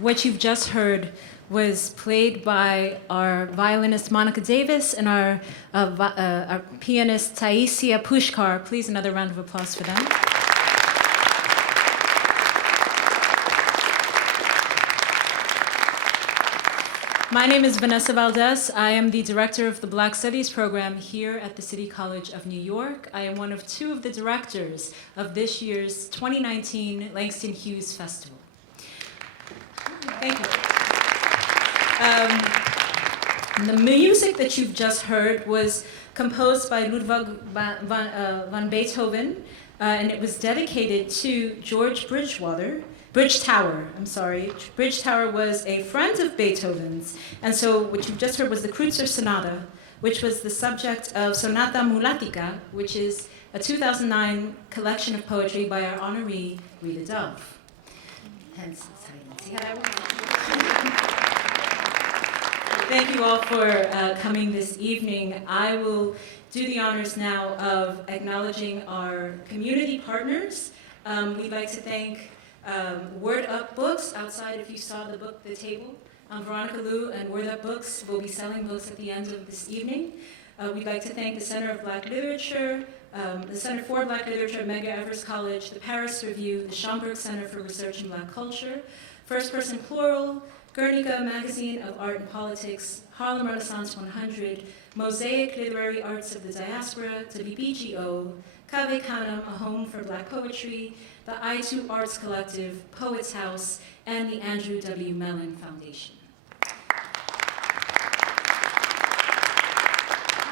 What you've just heard was played by our violinist Monica Davis and our pianist Taisia Pushkar. Please, another round of applause for them. My name is Vanessa Valdez. I am the director of the Black Studies program here at the City College of New York. I am one of two of the directors of this year's 2019 Langston Hughes Festival. Thank you. The music that you've just heard was composed by Ludwig van Beethoven, and it was dedicated to George Bridgetower. Bridgetower was a friend of Beethoven's, and so what you've just heard was the Kreutzer Sonata, which was the subject of Sonata Mulatica, which is a 2009 collection of poetry by our honoree, Rita Dove. Hence, see how that works? Thank you all for coming this evening. I will do the honors now of acknowledging our community partners. We'd like to thank Word Up Books outside, if you saw the table. Veronica Liu and Word Up Books will be selling books at the end of this evening. We'd like to thank the Center of Black Literature, the Center for Black Literature at Medgar Evers College, the Paris Review, the Schomburg Center for Research in Black Culture, First Person Plural, Guernica Magazine of Art and Politics, Harlem Renaissance 100, Mosaic Literary Arts of the Diaspora, WBGO, Cave Canem, a home for Black poetry, the I2 Arts Collective, Poets House, and the Andrew W. Mellon Foundation.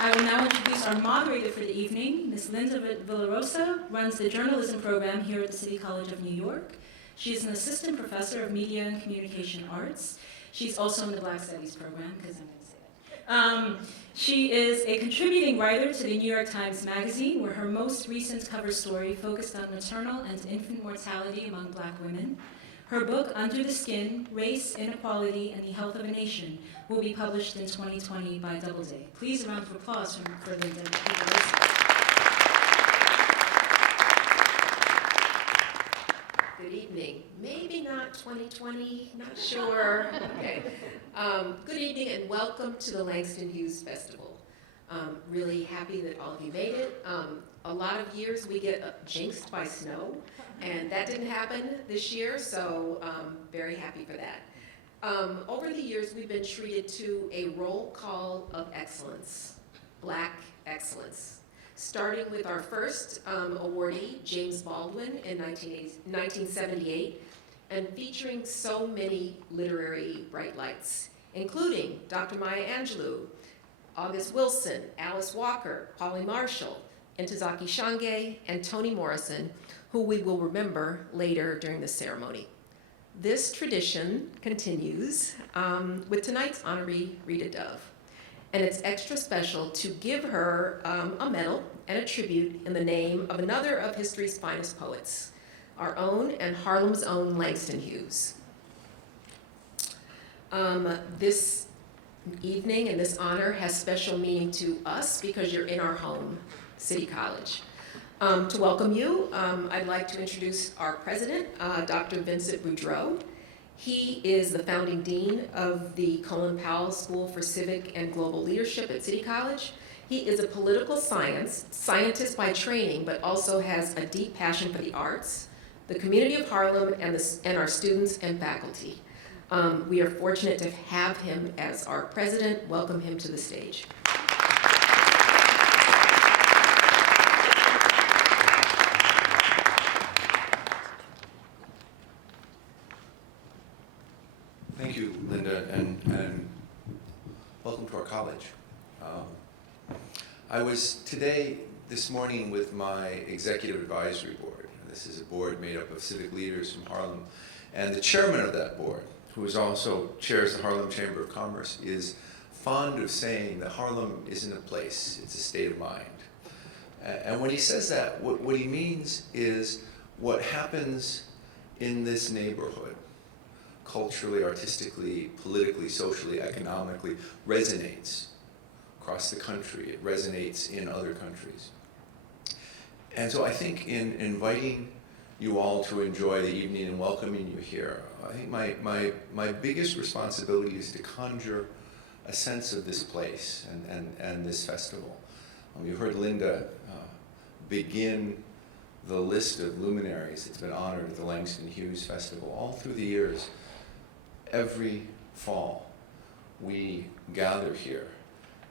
I will now introduce our moderator for the evening. Ms. Linda Villarosa runs the journalism program here at the City College of New York. She is an assistant professor of media and communication arts. She's also in the Black Studies program, because I'm going to say that. She is a contributing writer to the New York Times Magazine, where her most recent cover story focused on maternal and infant mortality among Black women. Her book, Under the Skin, Race, Inequality, and the Health of a Nation, will be published in 2020 by Doubleday. Please, a round of applause for Linda. Good evening. Maybe not 2020, not sure. Okay. Good evening and welcome to the Langston Hughes Festival. Really happy that all of you made it. A lot of years we get jinxed by snow, and that didn't happen this year, so very happy for that. Over the years, we've been treated to a roll call of excellence, Black excellence, starting with our first awardee, James Baldwin, in 1978, and featuring so many literary bright lights, including Dr. Maya Angelou, August Wilson, Alice Walker, Polly Marshall, Ntozake Shange, and Toni Morrison, who we will remember later during the ceremony. This tradition continues with tonight's honoree, Rita Dove. And it's extra special to give her a medal and a tribute in the name of another of history's finest poets, our own and Harlem's own Langston Hughes. This evening and this honor has special meaning to us because you're in our home, City College. To welcome you, I'd like to introduce our president, Dr. Vincent Boudreau. He is the founding dean of the Colin Powell School for Civic and Global Leadership at City College. He is a political scientist by training, but also has a deep passion for the arts, the community of Harlem, and our students and faculty. We are fortunate to have him as our president. Welcome him to the stage. Thank you, Linda, and welcome to our college. I was this morning with my executive advisory board. This is a board made up of civic leaders from Harlem, and the chairman of that board, who is also chairs the Harlem Chamber of Commerce, is fond of saying that Harlem isn't a place, it's a state of mind. And when he says that, what he means is what happens in this neighborhood, culturally, artistically, politically, socially, economically, resonates across the country. It resonates in other countries. And so I think in inviting you all to enjoy the evening and welcoming you here, I think my biggest responsibility is to conjure a sense of this place and this festival. You heard Linda begin the list of luminaries that's been honored at the Langston Hughes Festival all through the years. Every fall, we gather here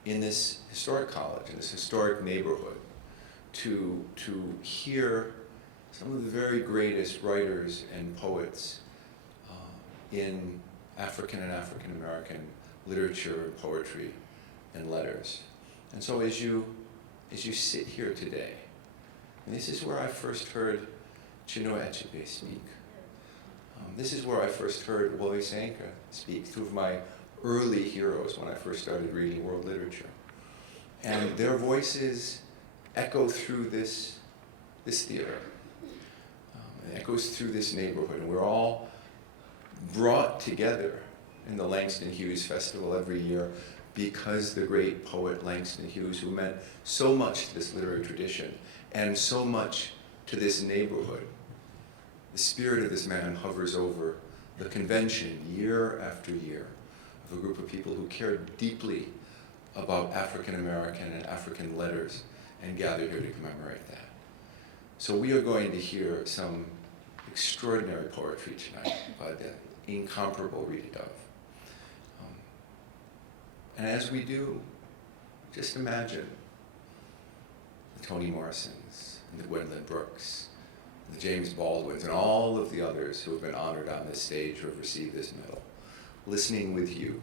in this historic college, in this historic neighborhood, to hear some of the very greatest writers and poets in African and African American literature and poetry and letters. And so as you sit here today, and this is where I first heard Chinua Achebe speak. This is where I first heard Wole Soyinka speak, two of my early heroes when I first started reading world literature. And their voices echo through this theater. It echoes through this neighborhood. And we're all brought together in the Langston Hughes Festival every year because the great poet Langston Hughes, who meant so much to this literary tradition and so much to this neighborhood, the spirit of this man hovers over the convention year after year of a group of people who cared deeply about African American and African letters and gathered here to commemorate that. So we are going to hear some extraordinary poetry tonight by the incomparable Rita Dove. And as we do, just imagine the Toni Morrisons and the Gwendolyn Brooks, the James Baldwins, and all of the others who have been honored on this stage or have received this medal, listening with you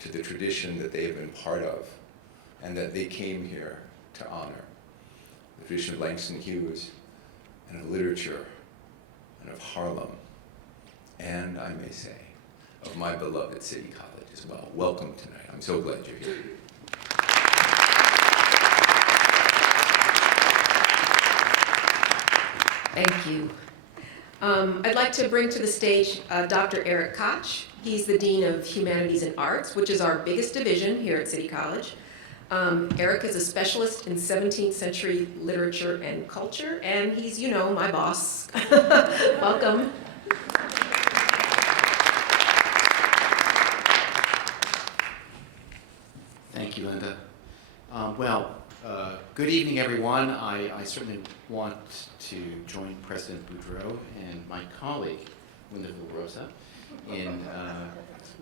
to the tradition that they have been part of and that they came here to honor. The tradition of Langston Hughes and of literature and of Harlem, and I may say, of my beloved City College as well. Welcome tonight. I'm so glad you're here. Thank you. I'd like to bring to the stage Dr. Eric Koch. He's the Dean of Humanities and Arts, which is our biggest division here at City College. Eric is a specialist in 17th century literature and culture, and he's, you know, my boss. Welcome. Thank you, Linda. Good evening, everyone. I certainly want to join President Boudreau and my colleague, Linda Vilrosa, in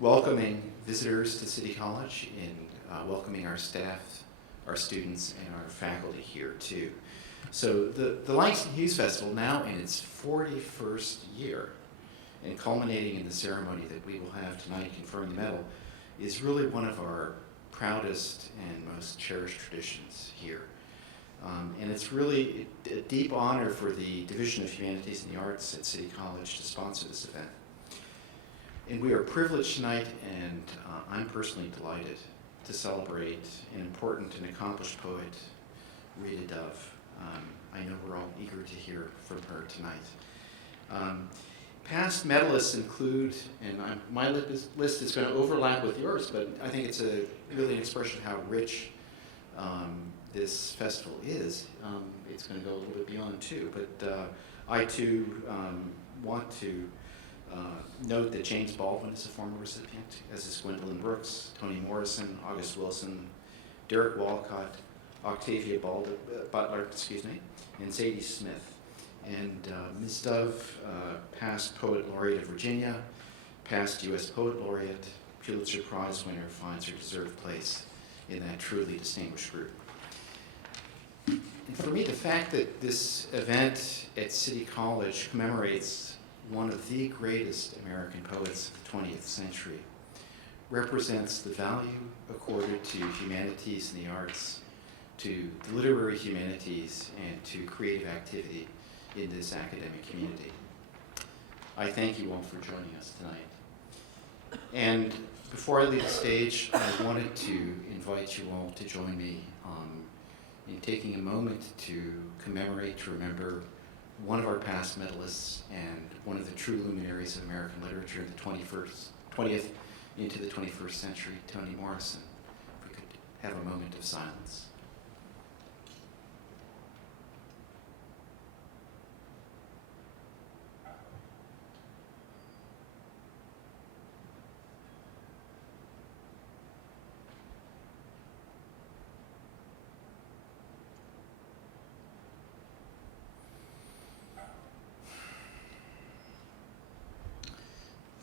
welcoming visitors to City College, in welcoming our staff, our students, and our faculty here, too. So the Langston Hughes Festival, now in its 41st year, and culminating in the ceremony that we will have tonight conferring the medal, is really one of our proudest and most cherished traditions here. And it's really a deep honor for the Division of Humanities and the Arts at City College to sponsor this event. And we are privileged tonight, and I'm personally delighted to celebrate an important and accomplished poet, Rita Dove. I know we're all eager to hear from her tonight. Past medalists include, and my list is going to overlap with yours, but I think it's really an expression of how rich this festival is. It's going to go a little bit beyond too, but I too want to note that James Baldwin is a former recipient, as is Gwendolyn Brooks, Toni Morrison, August Wilson, Derek Walcott, Octavia Butler, and Zadie Smith. And Ms. Dove, past Poet Laureate of Virginia, past U.S. Poet Laureate, Pulitzer Prize winner, finds her deserved place in that truly distinguished group. And for me, the fact that this event at City College commemorates one of the greatest American poets of the 20th century represents the value accorded to humanities and the arts, to the literary humanities, and to creative activity in this academic community. I thank you all for joining us tonight. And before I leave the stage, I wanted to invite you all to join me in taking a moment to commemorate, to remember one of our past medalists and one of the true luminaries of American literature in the 20th into the 21st century, Toni Morrison. If we could have a moment of silence.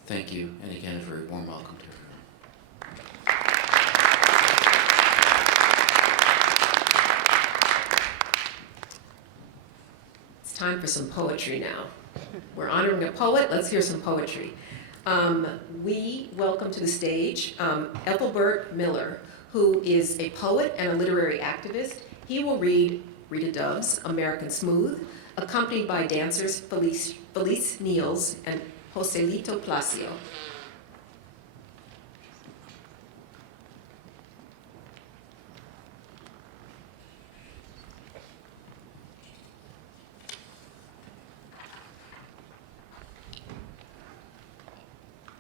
Thank you, and again, a very warm welcome to everyone. It's time for some poetry now. We're honoring a poet. Let's hear some poetry. We welcome to the stage Ethel Miller, who is a poet and a literary activist. He will read Rita Dove's American Smooth, accompanied by dancers Felice Niels and Joselito Placio.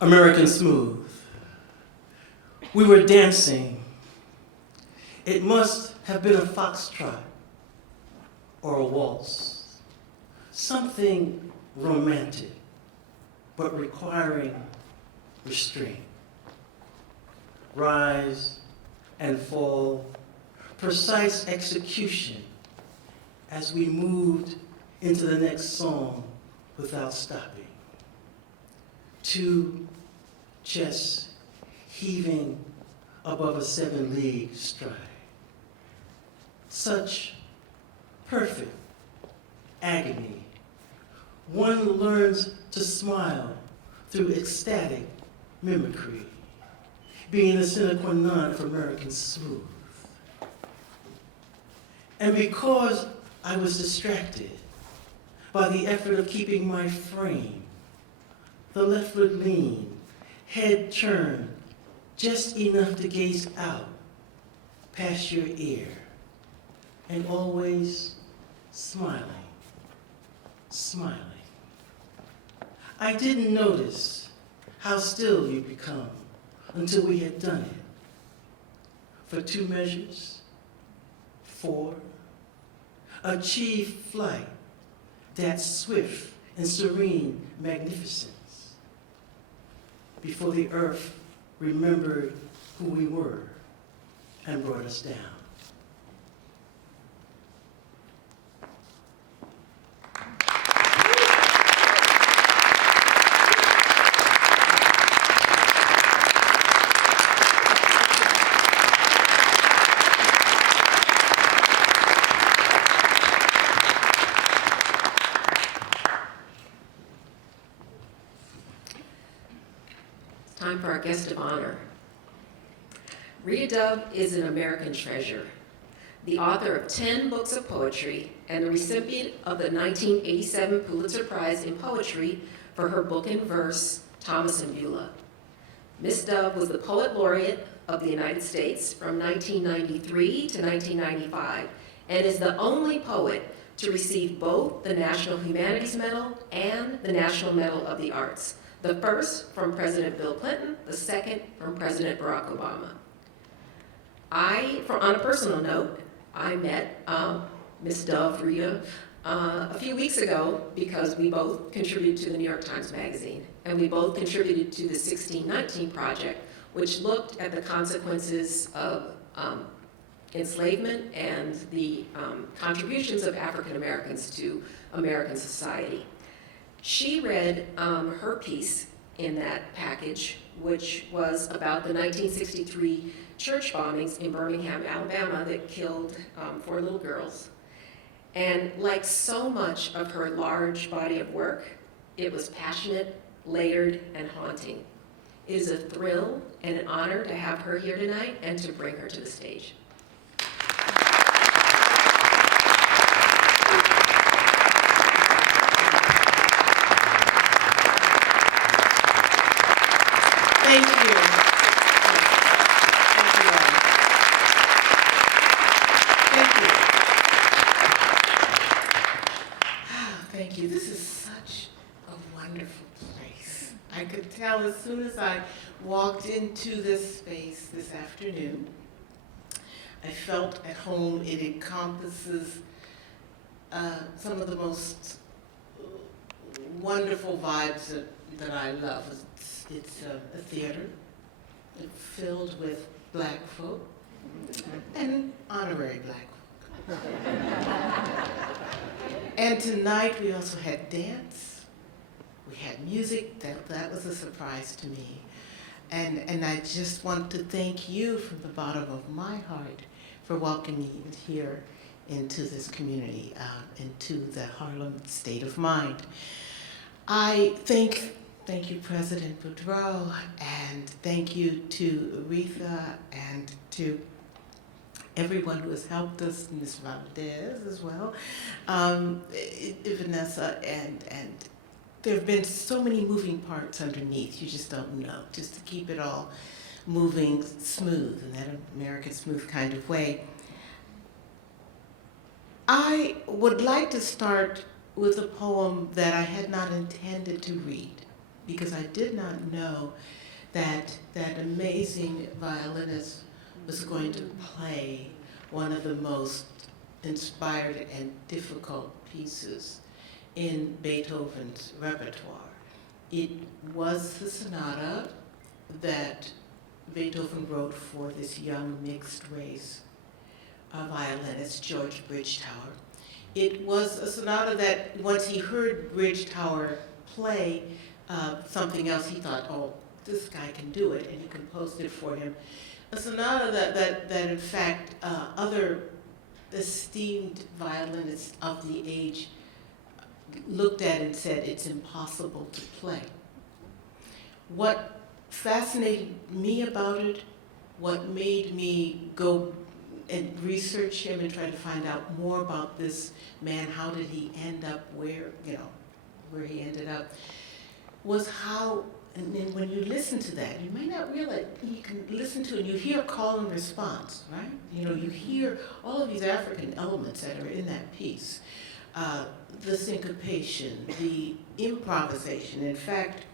American Smooth. We were dancing. It must have been a foxtrot or a waltz, something romantic, but requiring restraint. Rise and fall, precise execution as we moved into the next song without stopping. Two chests heaving above a 7-league stride. Such perfect agony. One learns to smile through ecstatic mimicry, being the sine qua non of American Smooth. And because I was distracted by the effort of keeping my frame, the left foot lean, head turned, just enough to gaze out past your ear, and always smiling, smiling. I didn't notice how still you become until we had done it. For 2 measures, 4, achieve flight, that swift and serene magnificence, before the earth remembered who we were and brought us down. Time for our guest of honor. Rita Dove is an American treasure, the author of 10 books of poetry and the recipient of the 1987 Pulitzer Prize in Poetry for her book in verse, Thomas and Beulah. Miss Dove was the Poet Laureate of the United States from 1993 to 1995 and is the only poet to receive both the National Humanities Medal and the National Medal of the Arts. The first from President Bill Clinton, the second from President Barack Obama. On a personal note, I met Ms. Dove, Rita, a few weeks ago because we both contributed to the New York Times Magazine, and we both contributed to the 1619 Project, which looked at the consequences of enslavement and the contributions of African Americans to American society. She read her piece in that package, which was about the 1963 church bombings in Birmingham, Alabama that killed 4 little girls. And like so much of her large body of work, it was passionate, layered, and haunting. It is a thrill and an honor to have her here tonight and to bring her to the stage. Thank you. Thank you all. Thank you. Thank you. This is such a wonderful place. I could tell as soon as I walked into this space this afternoon. I felt at home. It encompasses some of the most wonderful vibes that I love. It's a theater filled with Black folk and honorary Black folk. And tonight we also had dance, we had music, that was a surprise to me. And I just want to thank you from the bottom of my heart for welcoming me here into this community, into the Harlem state of mind. I thank you, President Boudreau, and thank you to Rita and to everyone who has helped us, Ms. Valdez as well, Vanessa, and there have been so many moving parts underneath, you just don't know, just to keep it all moving smooth, in that American Smooth kind of way. I would like to start with a poem that I had not intended to read, because I did not know that that amazing violinist was going to play one of the most inspired and difficult pieces in Beethoven's repertoire. It was the sonata that Beethoven wrote for this young mixed race violinist, George Bridgetower. It was a sonata that once he heard Bridgetower play something else, he thought, oh, this guy can do it, and he composed it for him. A sonata that in fact, other esteemed violinists of the age looked at and said, it's impossible to play. What fascinated me about it, what made me go and research him and try to find out more about this man, how did he end up where he ended up, was how, and then when you listen to that, you might not realize, you can listen to it, you hear call and response, right? You know, you hear all of these African elements that are in that piece. The syncopation, the improvisation. In fact,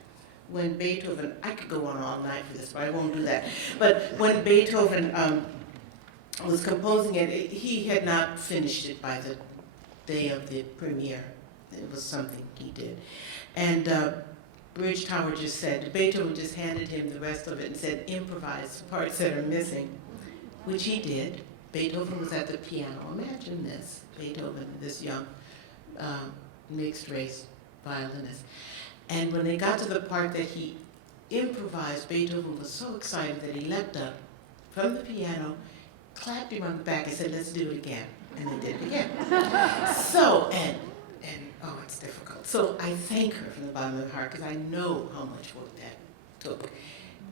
when Beethoven, I could go on all night for this, but I won't do that. But when Beethoven was composing it, he had not finished it by the day of the premiere. It was something he did. And Bridgetower just said, Beethoven just handed him the rest of it and said, improvise the parts that are missing, which he did. Beethoven was at the piano. Imagine this, Beethoven, this young mixed race violinist. And when they got to the part that he improvised, Beethoven was so excited that he leapt up from the piano, clapped him on the back and said, let's do it again. And they did it again. So, and oh, it's difficult. So I thank her from the bottom of my heart because I know how much work that took.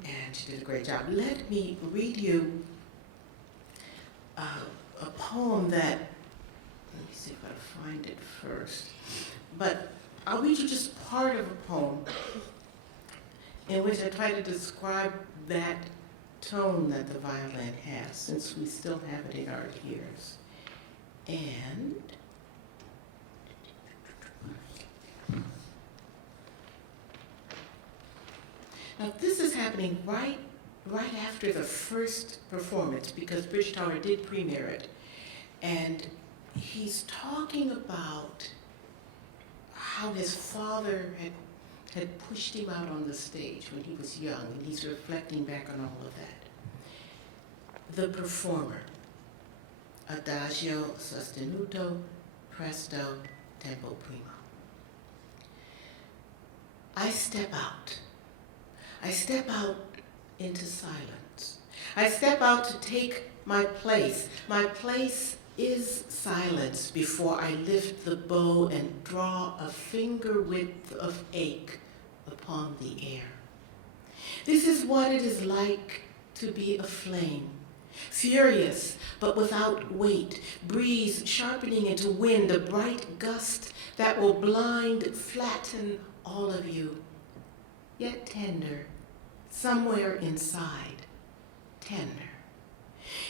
And she did a great job. Let me read you a poem that, let me see if I can find it first. But I'll read you just part of a poem in which I try to describe that tone that the violin has, since we still have it in our ears. And now this is happening right after the first performance, because Bridgetower did premiere it. And he's talking about how his father had pushed him out on the stage when he was young, and he's reflecting back on all of that. The performer, adagio, sostenuto, presto, tempo primo. I step out. I step out into silence. I step out to take my place. My place is silence before I lift the bow and draw a finger width of ache upon the air. This is what it is like to be a flame, furious but without weight, breeze sharpening into wind, a bright gust that will blind, flatten all of you, yet tender, somewhere inside, tender.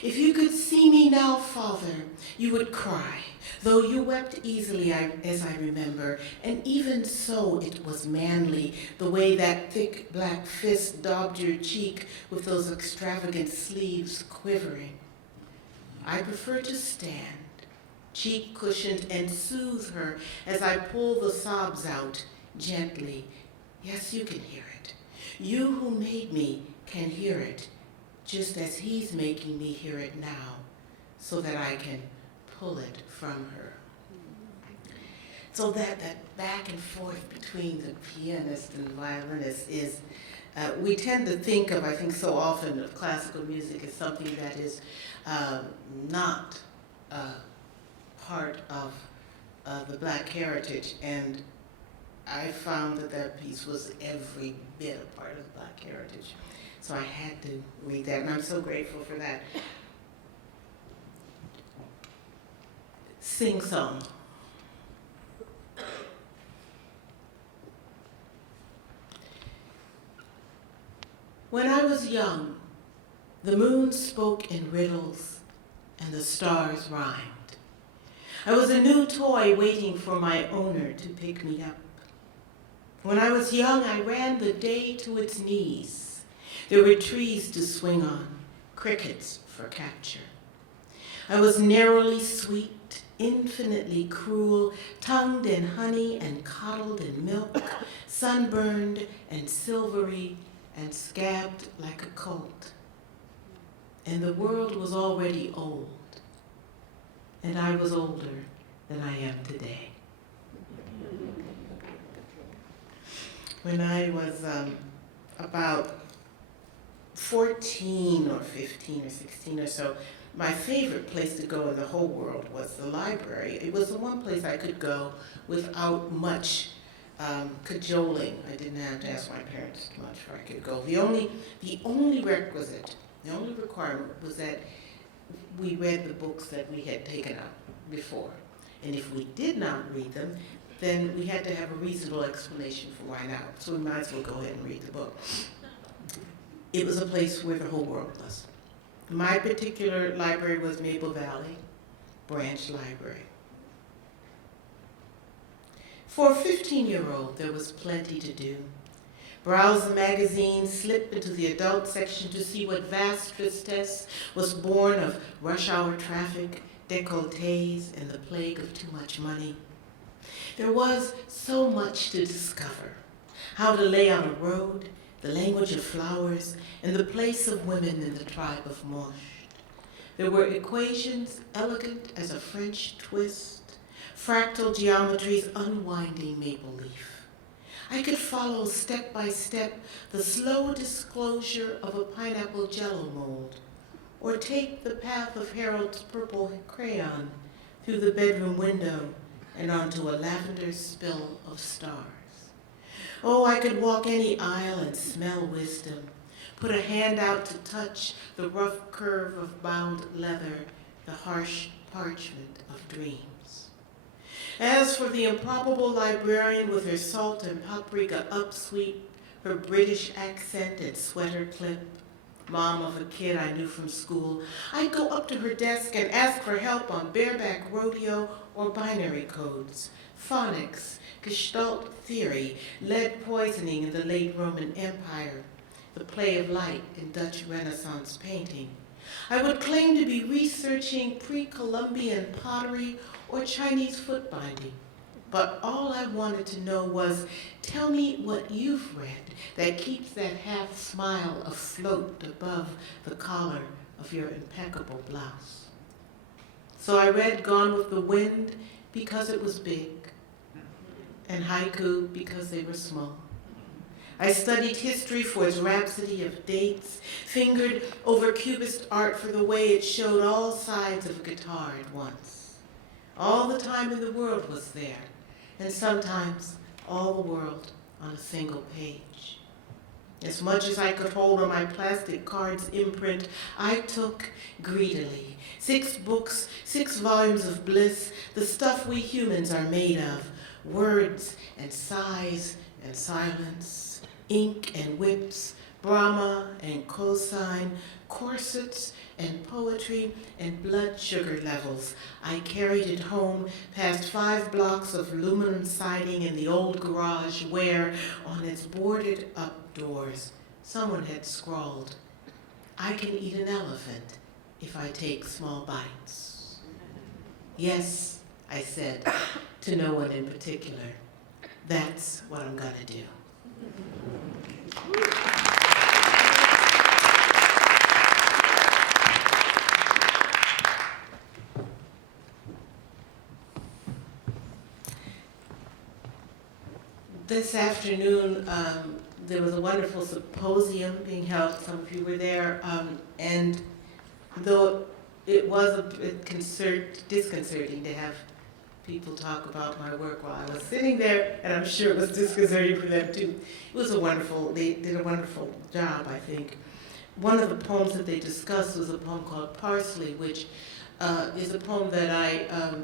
If you could see me now, Father, you would cry, though you wept easily, as I remember, and even so it was manly, the way that thick black fist daubed your cheek with those extravagant sleeves quivering. I prefer to stand, cheek cushioned, and soothe her as I pull the sobs out gently. Yes, you can hear it. You who made me can hear it, just as he's making me hear it now, so that I can pull it from her. So that back and forth between the pianist and the violinist is, we tend to think of, I think so often, of classical music as something that is not part of the Black heritage, and I found that piece was every bit a part of the Black heritage. So I had to read that, and I'm so grateful for that. Sing song. When I was young, the moon spoke in riddles and the stars rhymed. I was a new toy waiting for my owner to pick me up. When I was young, I ran the day to its knees. There were trees to swing on, crickets for capture. I was narrowly sweet, infinitely cruel, tongued in honey and coddled in milk, sunburned and silvery and scabbed like a colt. And the world was already old, and I was older than I am today. When I was about 14 or 15 or 16 or so, my favorite place to go in the whole world was the library. It was the one place I could go without much cajoling. I didn't have to ask my parents too much where I could go. The only requisite, the only requirement was that we read the books that we had taken out before. And if we did not read them, then we had to have a reasonable explanation for why not. So we might as well go ahead and read the book. It was a place where the whole world was. My particular library was Maple Valley Branch Library. For a 15-year-old, there was plenty to do. Browse the magazine, slip into the adult section to see what vast tristesse was born of rush hour traffic, décolletés, and the plague of too much money. There was so much to discover. How to lay out a road, the language of flowers, and the place of women in the tribe of Moche. There were equations elegant as a French twist, fractal geometries unwinding maple leaf. I could follow step by step the slow disclosure of a pineapple jello mold, or take the path of Harold's purple crayon through the bedroom window and onto a lavender spill of stars. Oh, I could walk any aisle and smell wisdom, put a hand out to touch the rough curve of bound leather, the harsh parchment of dreams. As for the improbable librarian with her salt and paprika upsweep, her British accent and sweater clip, mom of a kid I knew from school, I'd go up to her desk and ask for help on bareback rodeo or binary codes, phonics, Gestalt theory, lead poisoning in the late Roman Empire, the play of light in Dutch Renaissance painting. I would claim to be researching pre-Columbian pottery or Chinese foot binding. But all I wanted to know was, tell me what you've read that keeps that half smile afloat above the collar of your impeccable blouse. So I read Gone with the Wind because it was big, and haiku because they were small. I studied history for its rhapsody of dates, fingered over Cubist art for the way it showed all sides of a guitar at once. All the time in the world was there, and sometimes all the world on a single page. As much as I could hold on my plastic card's imprint, I took greedily 6 books, 6 volumes of bliss, the stuff we humans are made of, words and sighs and silence, ink and whips, Brahma and cosine, corsets and poetry and blood sugar levels. I carried it home past 5 blocks of aluminum siding in the old garage where, on its boarded up doors, someone had scrawled, "I can eat an elephant if I take small bites." Yes, I said, to no one in particular. That's what I'm gonna do. This afternoon, there was a wonderful symposium being held. Some of you were there, and though it was a bit disconcerting to have people talk about my work while I was sitting there, and I'm sure it was disconcerting for them too. It was they did a wonderful job, I think. One of the poems that they discussed was a poem called Parsley, which is a poem that I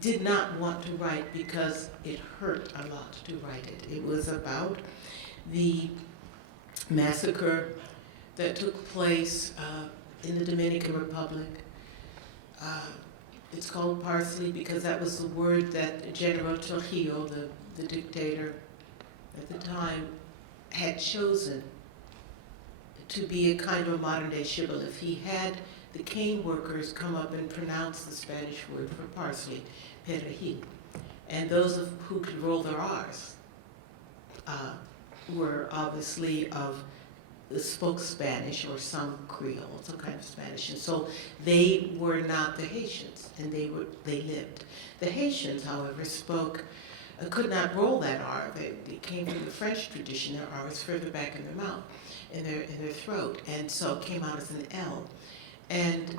did not want to write because it hurt a lot to write it. It was about the massacre that took place in the Dominican Republic. It's called Parsley because that was the word that General Trujillo, the dictator, at the time had chosen to be a kind of modern-day shibboleth. He had the cane workers come up and pronounce the Spanish word for parsley, perejil. And those who could roll their R's were obviously spoke Spanish or some Creole, some kind of Spanish. And so they were not the Haitians, and they lived. The Haitians, however, could not roll that R. They came from the French tradition. Their R was further back in their mouth, in their throat, and so it came out as an L. And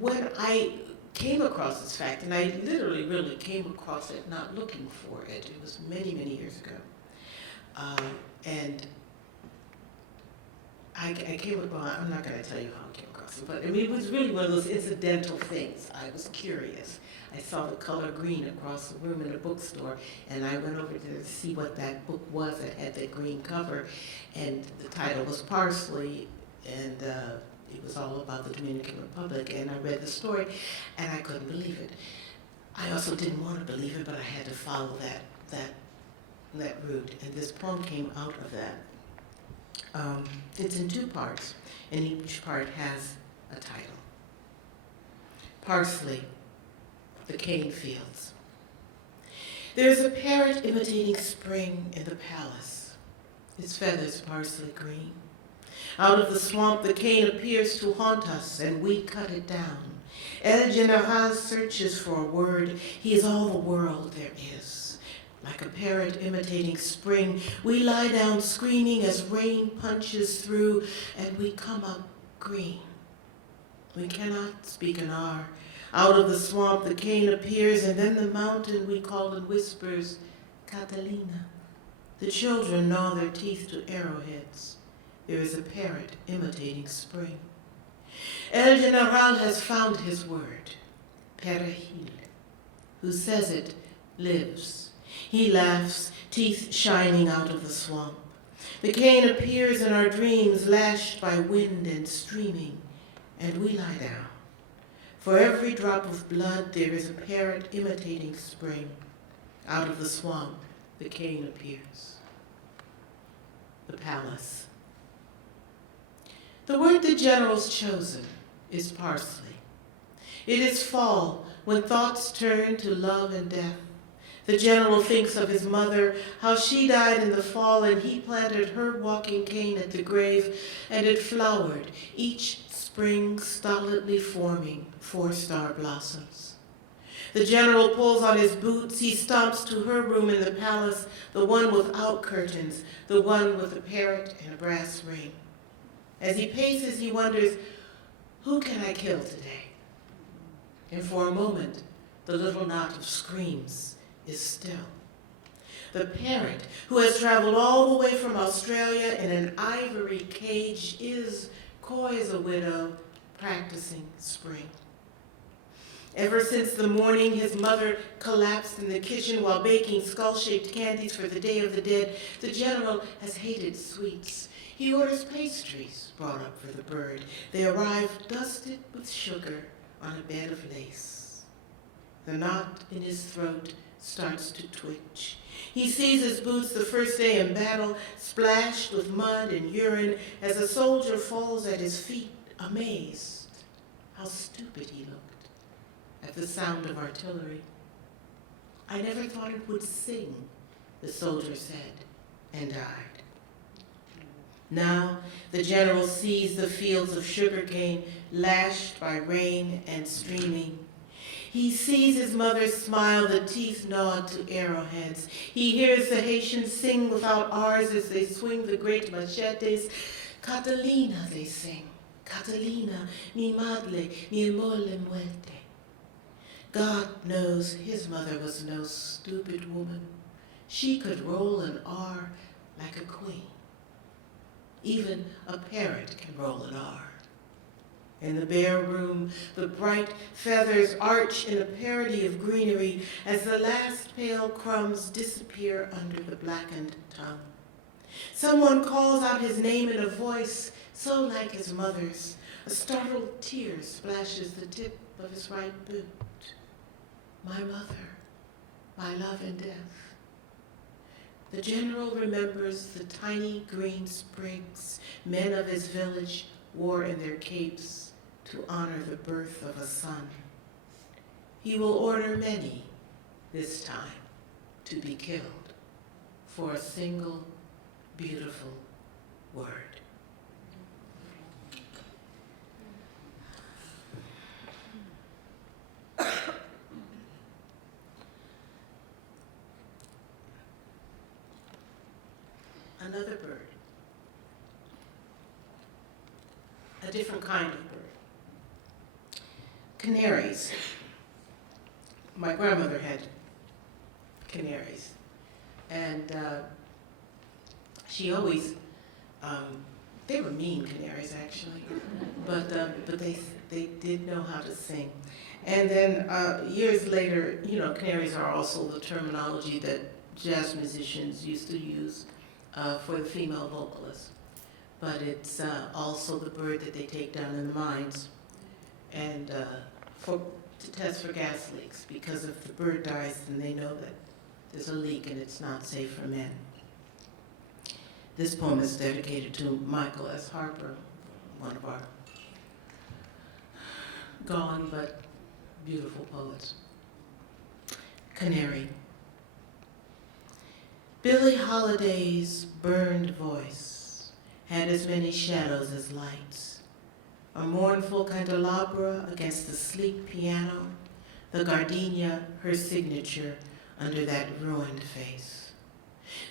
when I came across this fact, and I literally really came across it not looking for it, it was many, many years ago, and I came across, I'm not going to tell you how I came across it, but I mean, it was really one of those incidental things. I was curious. I saw the color green across the room in a bookstore, and I went over to see what that book was. It had that green cover, and the title was Parsley, and it was all about the Dominican Republic, and I read the story, and I couldn't believe it. I also didn't want to believe it, but I had to follow that route, and this poem came out of that. It's in 2 parts, and each part has a title. Parsley, the cane fields. There's a parrot imitating spring in the palace, its feathers parsley green. Out of the swamp the cane appears to haunt us, and we cut it down. El General searches for a word. He is all the world there is. Like a parrot imitating spring, we lie down screaming as rain punches through, and we come up green. We cannot speak an R. Out of the swamp the cane appears, and then the mountain we call in whispers, Catalina. The children gnaw their teeth to arrowheads. There is a parrot imitating spring. El General has found his word, perejil. Who says it lives. He laughs, teeth shining out of the swamp. The cane appears in our dreams, lashed by wind and streaming, and we lie down. For every drop of blood there is a parrot imitating spring. Out of the swamp the cane appears. The palace. The word the general's chosen is parsley. It is fall, when thoughts turn to love and death. The general thinks of his mother, how she died in the fall, and he planted her walking cane at the grave, and it flowered, each spring stolidly forming 4-star blossoms. The general pulls on his boots. He stomps to her room in the palace, the one without curtains, the one with a parrot and a brass ring. As he paces, he wonders, who can I kill today? And for a moment, the little knot of screams is still. The parrot, who has traveled all the way from Australia in an ivory cage, is coy as a widow, practicing spring. Ever since the morning his mother collapsed in the kitchen while baking skull-shaped candies for the Day of the Dead, the general has hated sweets. He orders pastries brought up for the bird. They arrive dusted with sugar on a bed of lace. The knot in his throat starts to twitch. He sees his boots the first day in battle, splashed with mud and urine, as a soldier falls at his feet, amazed. How stupid he looked at the sound of artillery. I never thought it would sing, the soldier said, and died. Now the general sees the fields of sugarcane lashed by rain and streaming. He sees his mother smile, the teeth gnawed to arrowheads. He hears the Haitians sing without R's as they swing the great machetes. Catalina, they sing. Catalina, mi madre, mi amor le muerte. God knows his mother was no stupid woman. She could roll an R like a queen. Even a parrot can roll an R. In the bare room, the bright feathers arch in a parody of greenery as the last pale crumbs disappear under the blackened tongue. Someone calls out his name in a voice so like his mother's. A startled tear splashes the tip of his right boot. My mother, my love and death. The general remembers the tiny green sprigs men of his village wore in their capes to honor the birth of a son. He will order many this time to be killed for a single beautiful word. Another bird, a different kind of bird. Canaries. My grandmother had canaries, and she always, they were mean canaries actually, but they did know how to sing. And then years later, you know, canaries are also the terminology that jazz musicians used to use for the female vocalist. But it's also the bird that they take down in the mines and to test for gas leaks, because if the bird dies, then they know that there's a leak and it's not safe for men. This poem is dedicated to Michael S. Harper, one of our gone but beautiful poets. Canary. Billie Holiday's burned voice had as many shadows as lights. A mournful candelabra against the sleek piano, the gardenia her signature under that ruined face.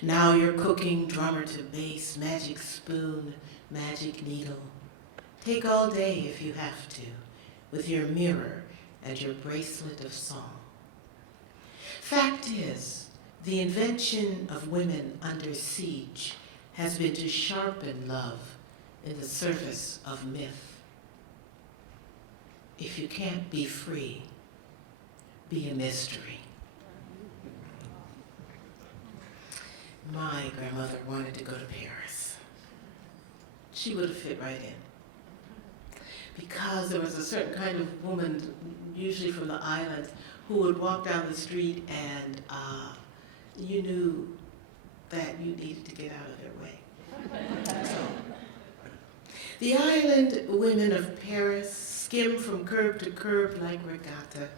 Now you're cooking drummer to bass, magic spoon, magic needle. Take all day if you have to, with your mirror and your bracelet of song. Fact is, the invention of women under siege has been to sharpen love in the surface of myth. If you can't be free, be a mystery. My grandmother wanted to go to Paris. She would have fit right in. Because there was a certain kind of woman, usually from the islands, who would walk down the street and you knew that you needed to get out of their way. So, the island women of Paris skim from curb to curb like regatta,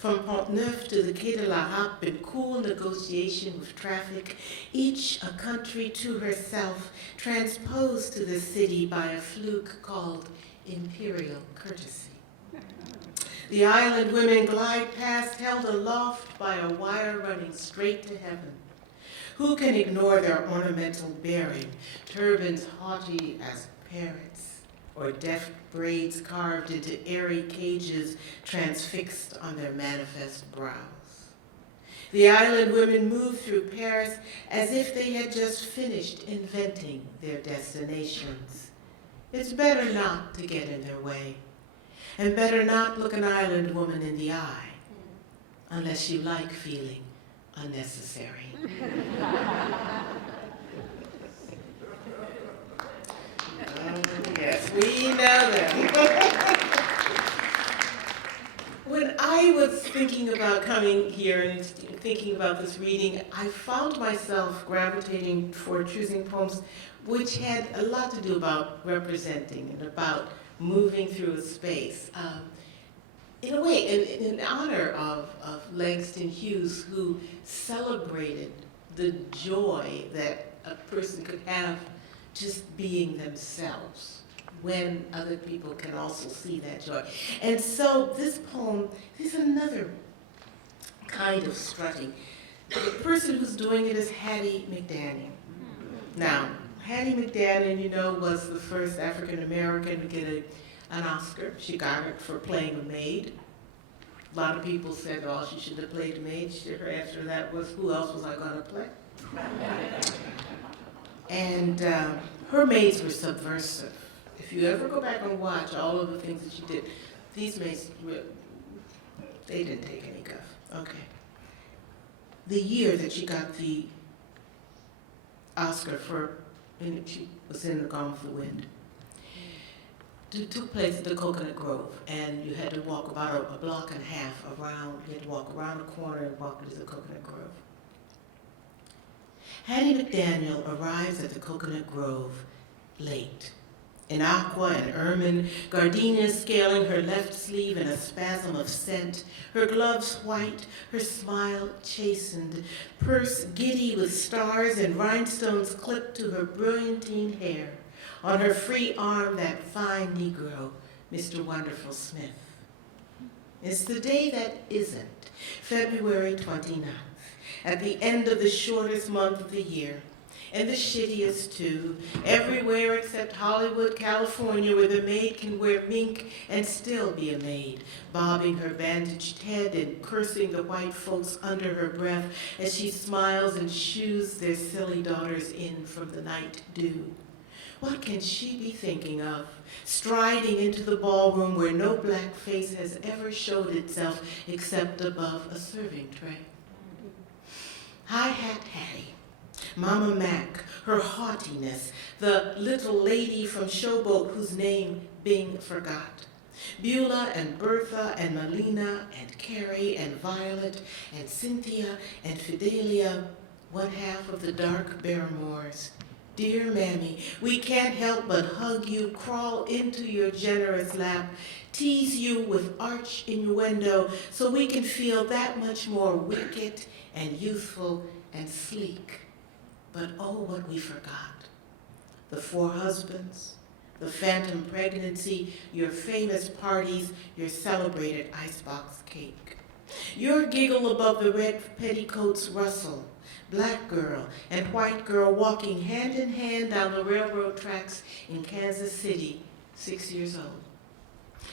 from Pont Neuf to the Quai de la Harpe in cool negotiation with traffic, each a country to herself, transposed to the city by a fluke called imperial courtesy. The island women glide past, held aloft by a wire running straight to heaven. Who can ignore their ornamental bearing, turbans haughty as parrots, or deft braids carved into airy cages transfixed on their manifest brows? The island women move through Paris as if they had just finished inventing their destinations. It's better not to get in their way, and better not look an island woman in the eye, unless you like feeling unnecessary. Yes, we know them. When I was thinking about coming here and thinking about this reading, I found myself gravitating for choosing poems which had a lot to do about representing and about moving through a space. In a way, in honor of Langston Hughes, who celebrated the joy that a person could have just being themselves, when other people can also see that joy. And so this poem is another kind of strutting. The person who's doing it is Hattie Mcdaniel. Now, Hattie Mcdaniel, you know, was the first African American to get an Oscar. She got it for playing a maid. A lot of people said, oh, she should have played a maid. Her answer to that was, who else was I going to play? And her maids were subversive. If you ever go back and watch all of the things that she did, these maids, they didn't take any guff. Okay. The year that she got the Oscar for, and she was in The Gone with the Wind, it took place at the Coconut Grove, and you had to walk about a block and a half around, you had to walk around the corner and walk into the Coconut Grove. Hattie Mcdaniel arrives at the Coconut Grove late. In aqua and ermine, gardenia scaling her left sleeve in a spasm of scent, her gloves white, her smile chastened, purse giddy with stars and rhinestones clipped to her brilliantine hair. On her free arm, that fine Negro, Mr. Wonderful Smith. It's the day that isn't, February 29th, at the end of the shortest month of the year. And the shittiest too, everywhere except Hollywood, California, where the maid can wear mink and still be a maid, bobbing her bandaged head and cursing the white folks under her breath as she smiles and shoos their silly daughters in from the night dew. What can she be thinking of, striding into the ballroom where no black face has ever showed itself except above a serving tray? Hi-hat Hattie. Mama Mac, her haughtiness, the little lady from Showboat whose name Bing forgot. Beulah and Bertha and Melina and Carrie and Violet and Cynthia and Fidelia, one half of the dark Barrymores. Dear Mammy, we can't help but hug you, crawl into your generous lap, tease you with arch innuendo so we can feel that much more wicked and youthful and sleek. But oh, what we forgot. The 4 husbands, the phantom pregnancy, your famous parties, your celebrated icebox cake. Your giggle above the red petticoats rustle, black girl and white girl walking hand in hand down the railroad tracks in Kansas City, 6 years old.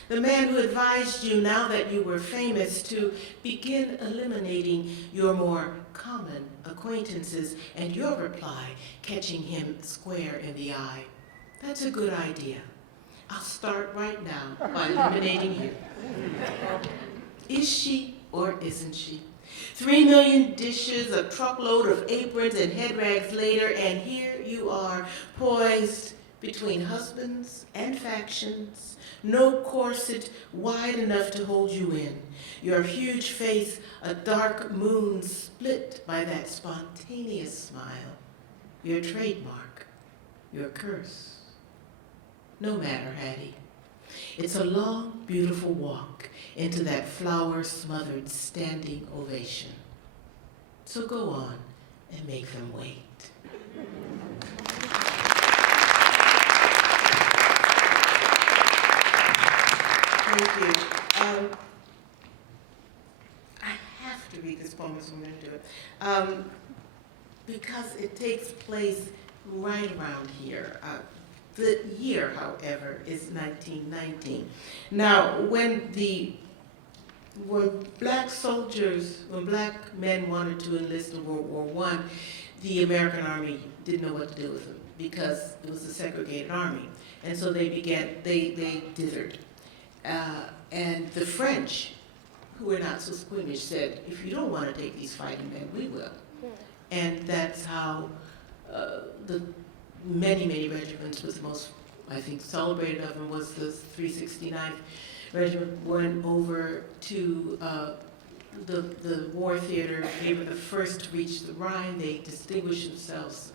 The man who advised you, now that you were famous, to begin eliminating your more common acquaintances, and your reply catching him square in the eye. That's a good idea. I'll start right now by eliminating you. Is she or isn't she? 3 million dishes, a truckload of aprons and head rags later, and here you are, poised between husbands and factions, no corset wide enough to hold you in. Your huge face, a dark moon split by that spontaneous smile. Your trademark, your curse. No matter, Hattie. It's a long, beautiful walk into that flower-smothered standing ovation. So go on and make them wait. Thank you. I have to read this poem, so I'm going to do it. Because it takes place right around here. The year, however, is 1919. Now, when black men wanted to enlist in World War I, the American Army didn't know what to do with them because it was a segregated army. And so they dithered. And the French, who were not so squeamish, said, if you don't want to take these fighting men, we will. And that's how the many regiments, was the most, I think, celebrated of them was the 369th Regiment, went over to the war theater. They were the first to reach the Rhine. They distinguished themselves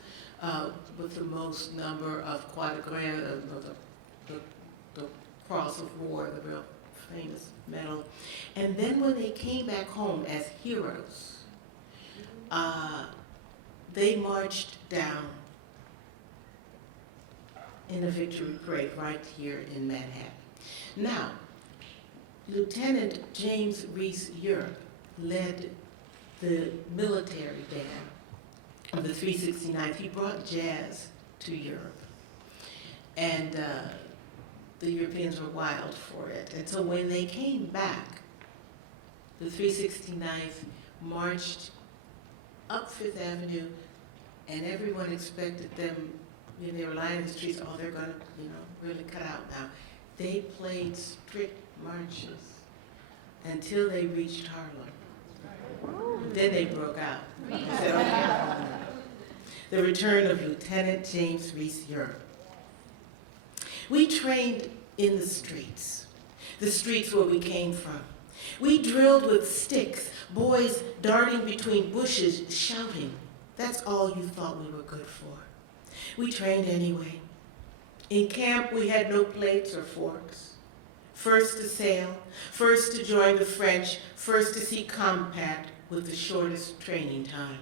with the most number of Croix de Guerre, the Cross of War, the real famous medal. And then when they came back home as heroes, they marched down in a victory parade right here in Manhattan. Now, Lieutenant James Reese Europe led the military band of the 369th. He brought jazz to Europe. And the Europeans were wild for it. And so when they came back, the 369th marched up Fifth Avenue, and everyone expected them, they were lying in the streets, oh, they're gonna, really cut out now. They played strict marches until they reached Harlem. Then they broke out. They said, okay. The return of Lieutenant James Reese Europe. We trained in the streets where we came from. We drilled with sticks, boys darting between bushes, shouting. That's all you thought we were good for. We trained anyway. In camp, we had no plates or forks. First to sail, first to join the French, first to see combat with the shortest training time.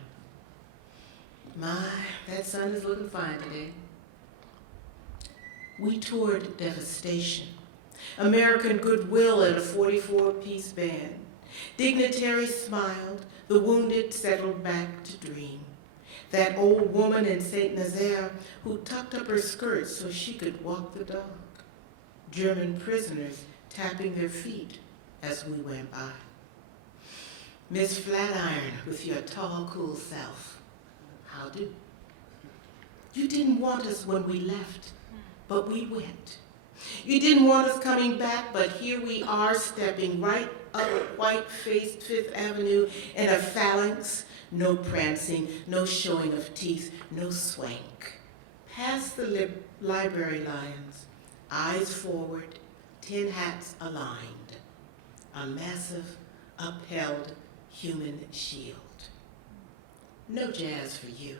My, that sun is looking fine today. We toured devastation, American goodwill at a 44-piece band. Dignitaries smiled, the wounded settled back to dream. That old woman in St. Nazaire who tucked up her skirts so she could walk the dog. German prisoners tapping their feet as we went by. Miss Flatiron with your tall, cool self. How do? You didn't want us when we left, but we went. You didn't want us coming back, but here we are stepping right up white-faced Fifth Avenue in a phalanx. No prancing, no showing of teeth, no swank. Past the library lions, eyes forward, tin hats aligned. A massive, upheld human shield. No jazz for you.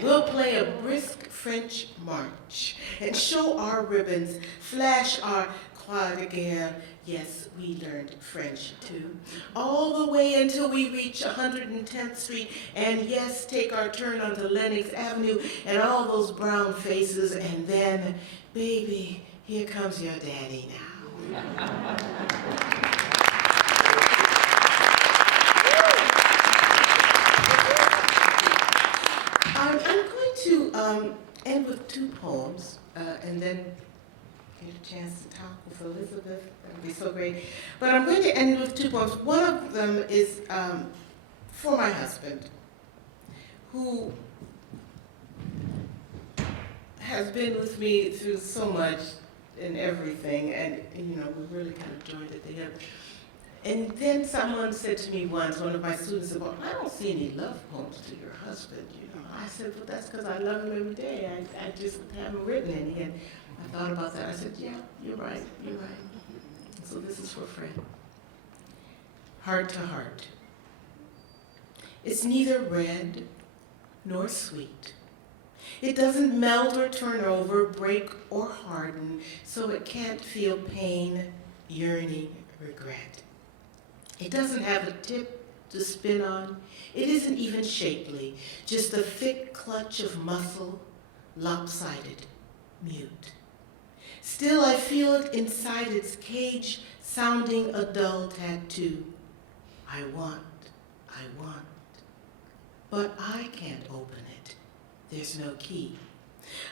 We'll play a brisk French march and show our ribbons, flash our croix de guerre. Yes, we learned French too. All the way until we reach 110th Street and yes, take our turn onto Lenox Avenue and all those brown faces and then, baby, here comes your daddy now. I'm going to end with two poems and then get a chance to talk with Elizabeth. That would be so great. But I'm going to end with two poems. One of them is for my husband, who has been with me through so much and everything, and you know, we really kind of joined it together. And then someone said to me once, one of my students said, well, I don't see any love poems to your husband, you know. I said, well, that's because I love him every day. I just haven't written any. And I thought about that. I said, yeah, you're right, you're right. So this is for a friend. Heart to heart. It's neither red nor sweet. It doesn't melt or turn over, break or harden, so it can't feel pain, yearning, regret. It doesn't have a tip to spin on. It isn't even shapely, just a thick clutch of muscle, lopsided, mute. Still, I feel it inside its cage, sounding a dull tattoo. I want, but I can't open it. There's no key.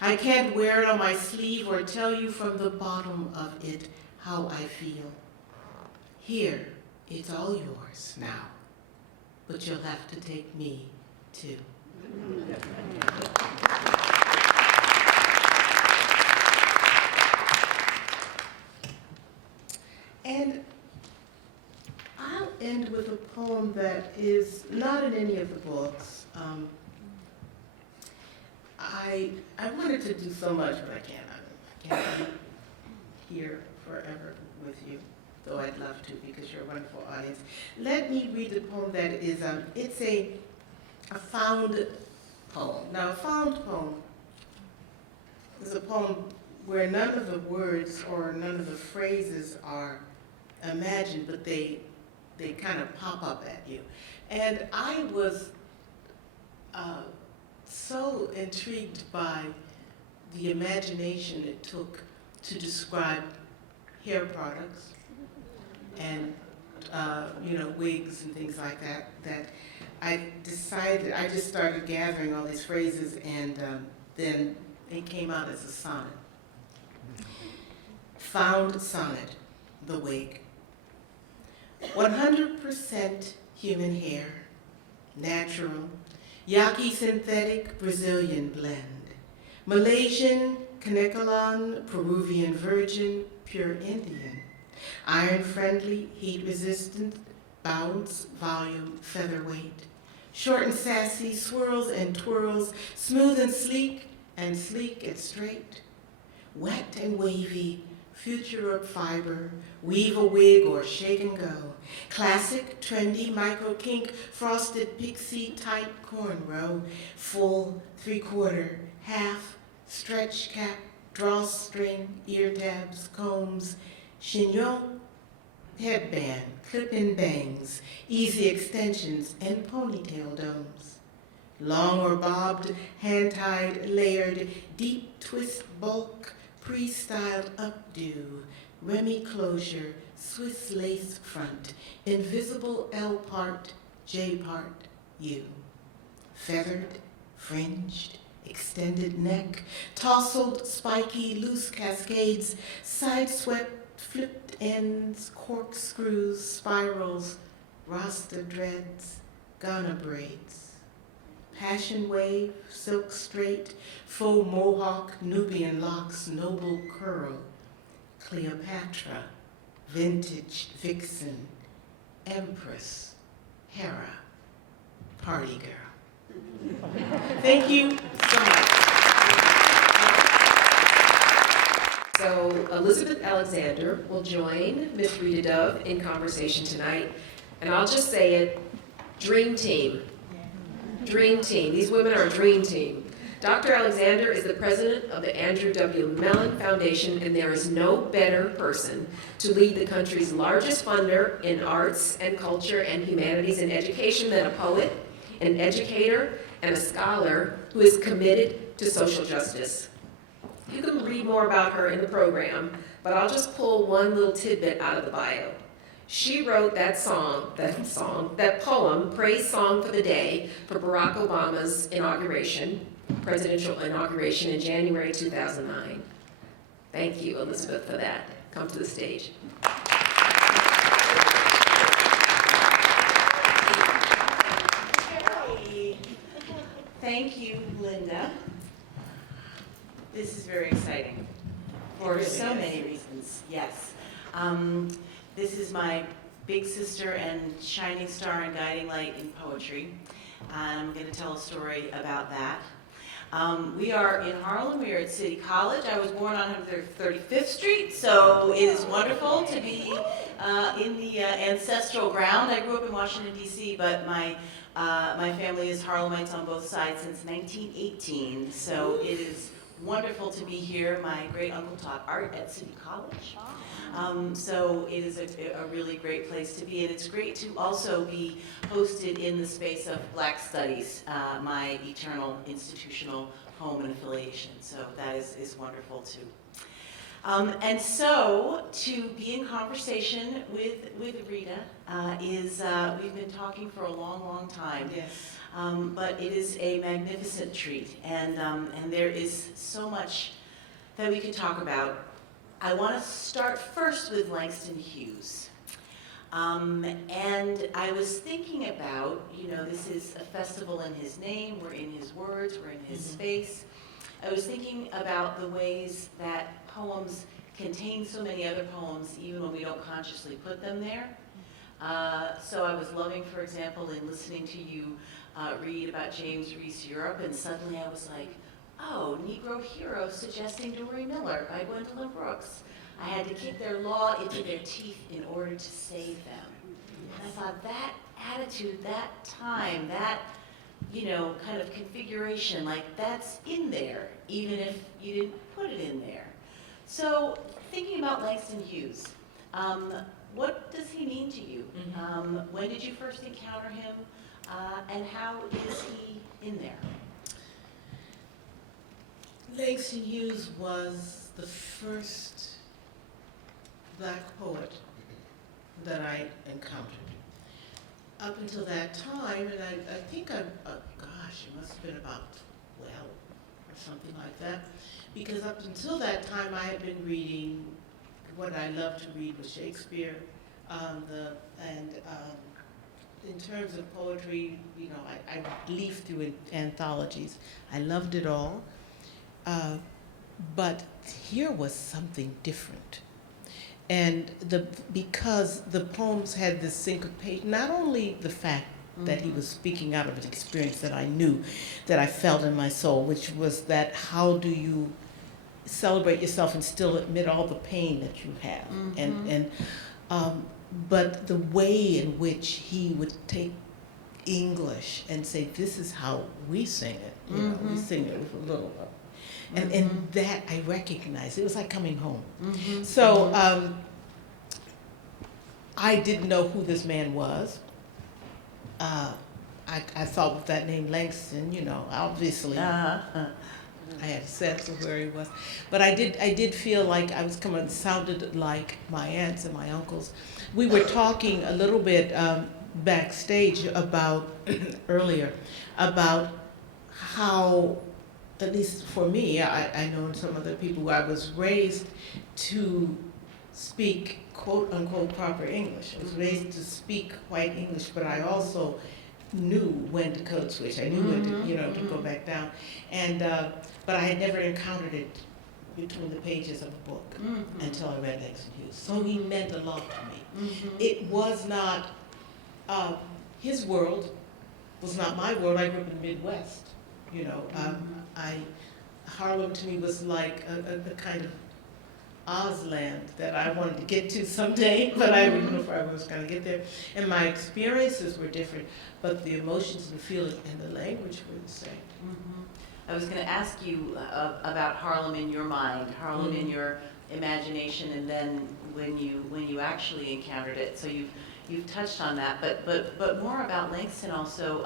I can't wear it on my sleeve or tell you from the bottom of it how I feel. Here, it's all yours now, but you'll have to take me too. And I'll end with a poem that is not in any of the books. I wanted to do so much, but I can't be here forever with you, though I'd love to because you're a wonderful audience. Let me read the poem that is, it's a found poem. Now, a found poem is a poem where none of the words or none of the phrases are imagined, but they kind of pop up at you. And I was so intrigued by the imagination it took to describe hair products and wigs and things like that, that I decided, I just started gathering all these phrases and then it came out as a sonnet. Found sonnet, the wig. 100% human hair, natural, Yaqui synthetic Brazilian blend, Malaysian, Kanekalon, Peruvian virgin, pure Indian, iron friendly, heat resistant, bounce, volume, featherweight, short and sassy, swirls and twirls, smooth and sleek and straight, wet and wavy, future of fiber, weave a wig or shake and go. Classic, trendy, micro kink, frosted pixie tight cornrow, full, 3/4, half, stretch cap, drawstring, ear tabs, combs, chignon, headband, clip-in bangs, easy extensions, and ponytail domes. Long or bobbed, hand-tied, layered, deep twist bulk, pre-styled updo, Remy closure, Swiss lace front, invisible L part, J part, U. Feathered, fringed, extended neck, tousled, spiky, loose cascades, side-swept, flipped ends, corkscrews, spirals, Rasta dreads, Ghana braids. Passion wave, silk straight, faux mohawk, Nubian locks, noble curl, Cleopatra, vintage vixen, empress, Hera, party girl. Thank you so much. So Elizabeth Alexander will join Miss Rita Dove in conversation tonight. And I'll just say it, dream team. Dream team. These women are a dream team. Dr. Alexander is the president of the Andrew W. Mellon Foundation, and there is no better person to lead the country's largest funder in arts and culture and humanities and education than a poet, an educator, and a scholar who is committed to social justice. You can read more about her in the program, but I'll just pull one little tidbit out of the bio. She wrote that poem, Praise Song for the Day, for Barack Obama's presidential inauguration in January 2009. Thank you, Elizabeth, for that. Come to the stage. Hey. Thank you, Linda. This is very exciting for so many reasons, yes. This is my big sister and shining star and guiding light in poetry. I'm going to tell a story about that. We are in Harlem. We are at City College. I was born on 135th Street, so it is wonderful to be in the ancestral ground. I grew up in Washington, D.C., but my family is Harlemites on both sides since 1918, so it is wonderful to be here. My great uncle taught art at City College. So it is a really great place to be, and it's great to also be hosted in the space of Black Studies, my eternal institutional home and affiliation. So that is wonderful too. And so to be in conversation with Rita we've been talking for a long, long time. Yes. But it is a magnificent treat, and there is so much that we could talk about. I want to start first with Langston Hughes. And I was thinking about, this is a festival in his name, we're in his words, we're in his space. I was thinking about the ways that poems contain so many other poems, even when we don't consciously put them there. So I was loving, for example, in listening to you read about James Reese Europe, and suddenly I was like, oh, Negro Hero suggesting Dory Miller by Gwendolyn Brooks. I had to kick their law into their teeth in order to save them. And I thought that attitude, that time, that, kind of configuration, like that's in there, even if you didn't put it in there. So thinking about Langston Hughes, what does he mean to you? When did you first encounter him? And how is he in there? Langston Hughes was the first Black poet that I encountered. Up until that time, and I think it must have been about 12 or something like that, because up until that time I had been reading, what I loved to read was Shakespeare, in terms of poetry, I leafed through anthologies. I loved it all. But here was something different. And because the poems had this syncopation, not only the fact that he was speaking out of an experience that I knew, that I felt in my soul, which was that how do you celebrate yourself and still admit all the pain that you have. But the way in which he would take English and say, this is how we sing it, you know, we sing it with a little and that I recognized. It was like coming home. So I didn't know who this man was. I thought with that name Langston, you know, obviously I had a sense of where he was. But I did feel like I was coming, sounded like my aunts and my uncles. We were talking a little bit backstage about, earlier, about how, at least for me, I know some other people, I was raised to speak quote unquote proper English. I was raised to speak white English, but I also knew when to code switch. I knew when to, you know, to go back down. And, but I had never encountered it between the pages of a book until I read Langston Hughes. So he meant a lot to me. It was not, his world was not my world. I grew up in the Midwest, you know. Harlem to me was like a kind of Ozland that I wanted to get to someday, but I didn't know if I was going to get there. And my experiences were different, but the emotions and feelings and the language were the same. I was going to ask you about Harlem in your mind, Harlem in your imagination, and then when you actually encountered it. So you've touched on that, but more about Langston also.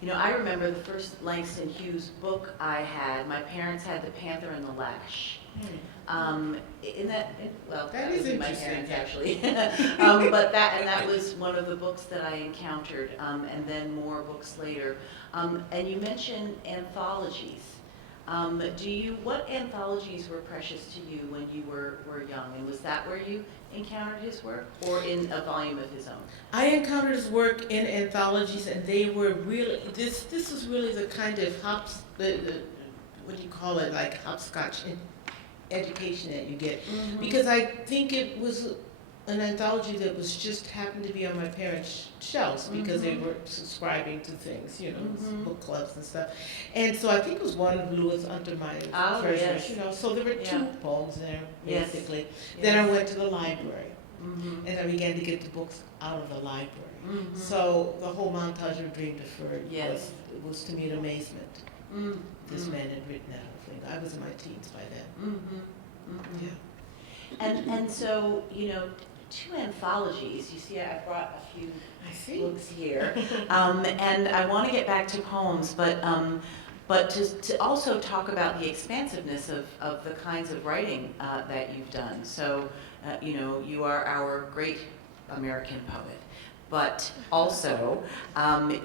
You know, I remember the first Langston Hughes book I had. My parents had The Panther and the Lash. That is would be my interesting. parents actually. But that was one of the books that I encountered, and then more books later. And you mentioned anthologies. What anthologies were precious to you when you were young, and was that where you encountered his work, or in a volume of his own? I encountered his work in anthologies, and they were really, this was really the kind of what do you call it, like hopscotch education that you get. Because I think it was an anthology that was just happened to be on my parents' shelves because they were subscribing to things, you know, book clubs and stuff. And so I think it was one of Louis Under my treasures, yes. you know. So there were two poems there, Yes. basically. Yes. Then I went to the library, and I began to get the books out of the library. So the whole montage of Dream Deferred Yes. was to me an amazement. This man had written that whole thing. I was in my teens by then. Yeah. And so, you know, two anthologies. You see, I brought a few I see. books here, and I want to get back to poems, but to also talk about the expansiveness of the kinds of writing that you've done. So, you know, you are our great American poet, but also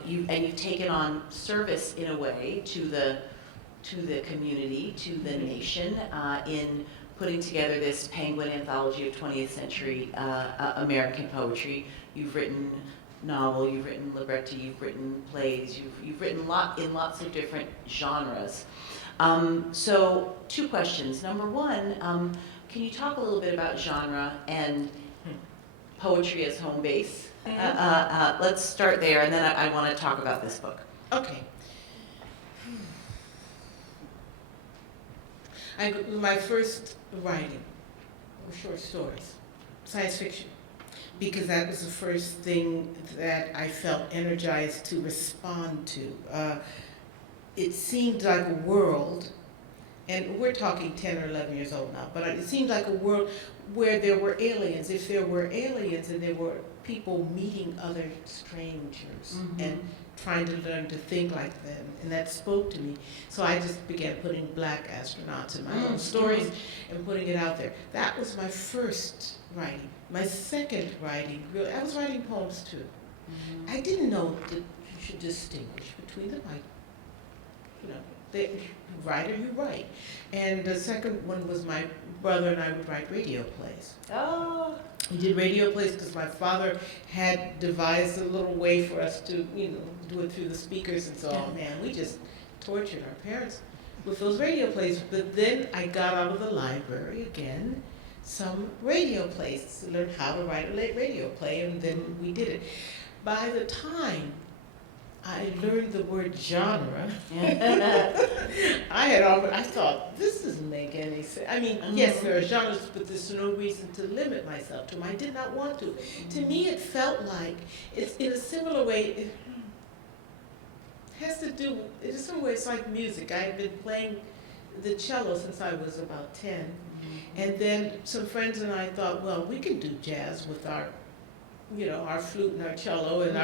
you've taken on service in a way to the community, to the nation, in putting together this Penguin anthology of 20th century American poetry. You've written novel, you've written libretti, you've written plays, you've written in lots of different genres. So 2 questions. Number 1, can you talk a little bit about genre and poetry as home base? Let's start there, and then I want to talk about this book. Okay. My first writing were short stories, science fiction, because that was the first thing that I felt energized to respond to. It seemed like a world, and we're talking 10 or 11 years old now, but it seemed like a world where there were aliens. If there were aliens and there were people meeting other strangers and trying to learn to think like them, and that spoke to me. So I just began putting black astronauts in my little stories and putting it out there. That was my first writing. My second writing, really, I was writing poems too. I didn't know that you should distinguish between them. You writer, you write. And the second one was my brother and I would write radio plays. Oh. We did radio plays because my father had devised a little way for us to, do it through the speakers, and so, man, we just tortured our parents with those radio plays. But then I got out of the library again some radio plays to learn how to write a radio play, and then we did it. By the time I learned the word genre, I thought, this doesn't make any sense. I mean, yes, there are genres, but there's no reason to limit myself to them. I did not want to. To me, it felt like, it's in a similar way, it has to do, in some way, it's like music. I've been playing the cello since I was about 10. And then some friends and I thought, well, we can do jazz with our, you know, our flute and our cello, and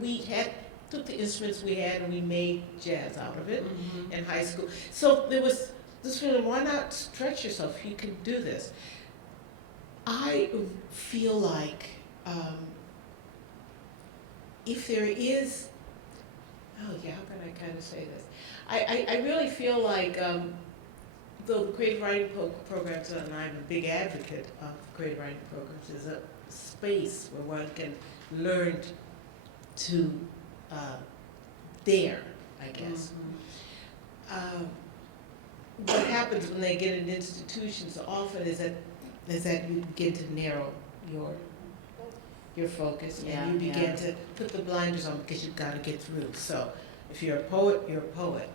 we had took the instruments we had and we made jazz out of it in high school. So there was this feeling, why not stretch yourself? You can do this. I feel like if there is, how can I kind of say this? I really feel like, though the creative writing programs, and I'm a big advocate of creative writing programs, is a space where one can learn to dare, I guess. What happens when they get in institutions often is that you begin to narrow your focus, and you begin to put the blinders on because you've got to get through. So if you're a poet, you're a poet.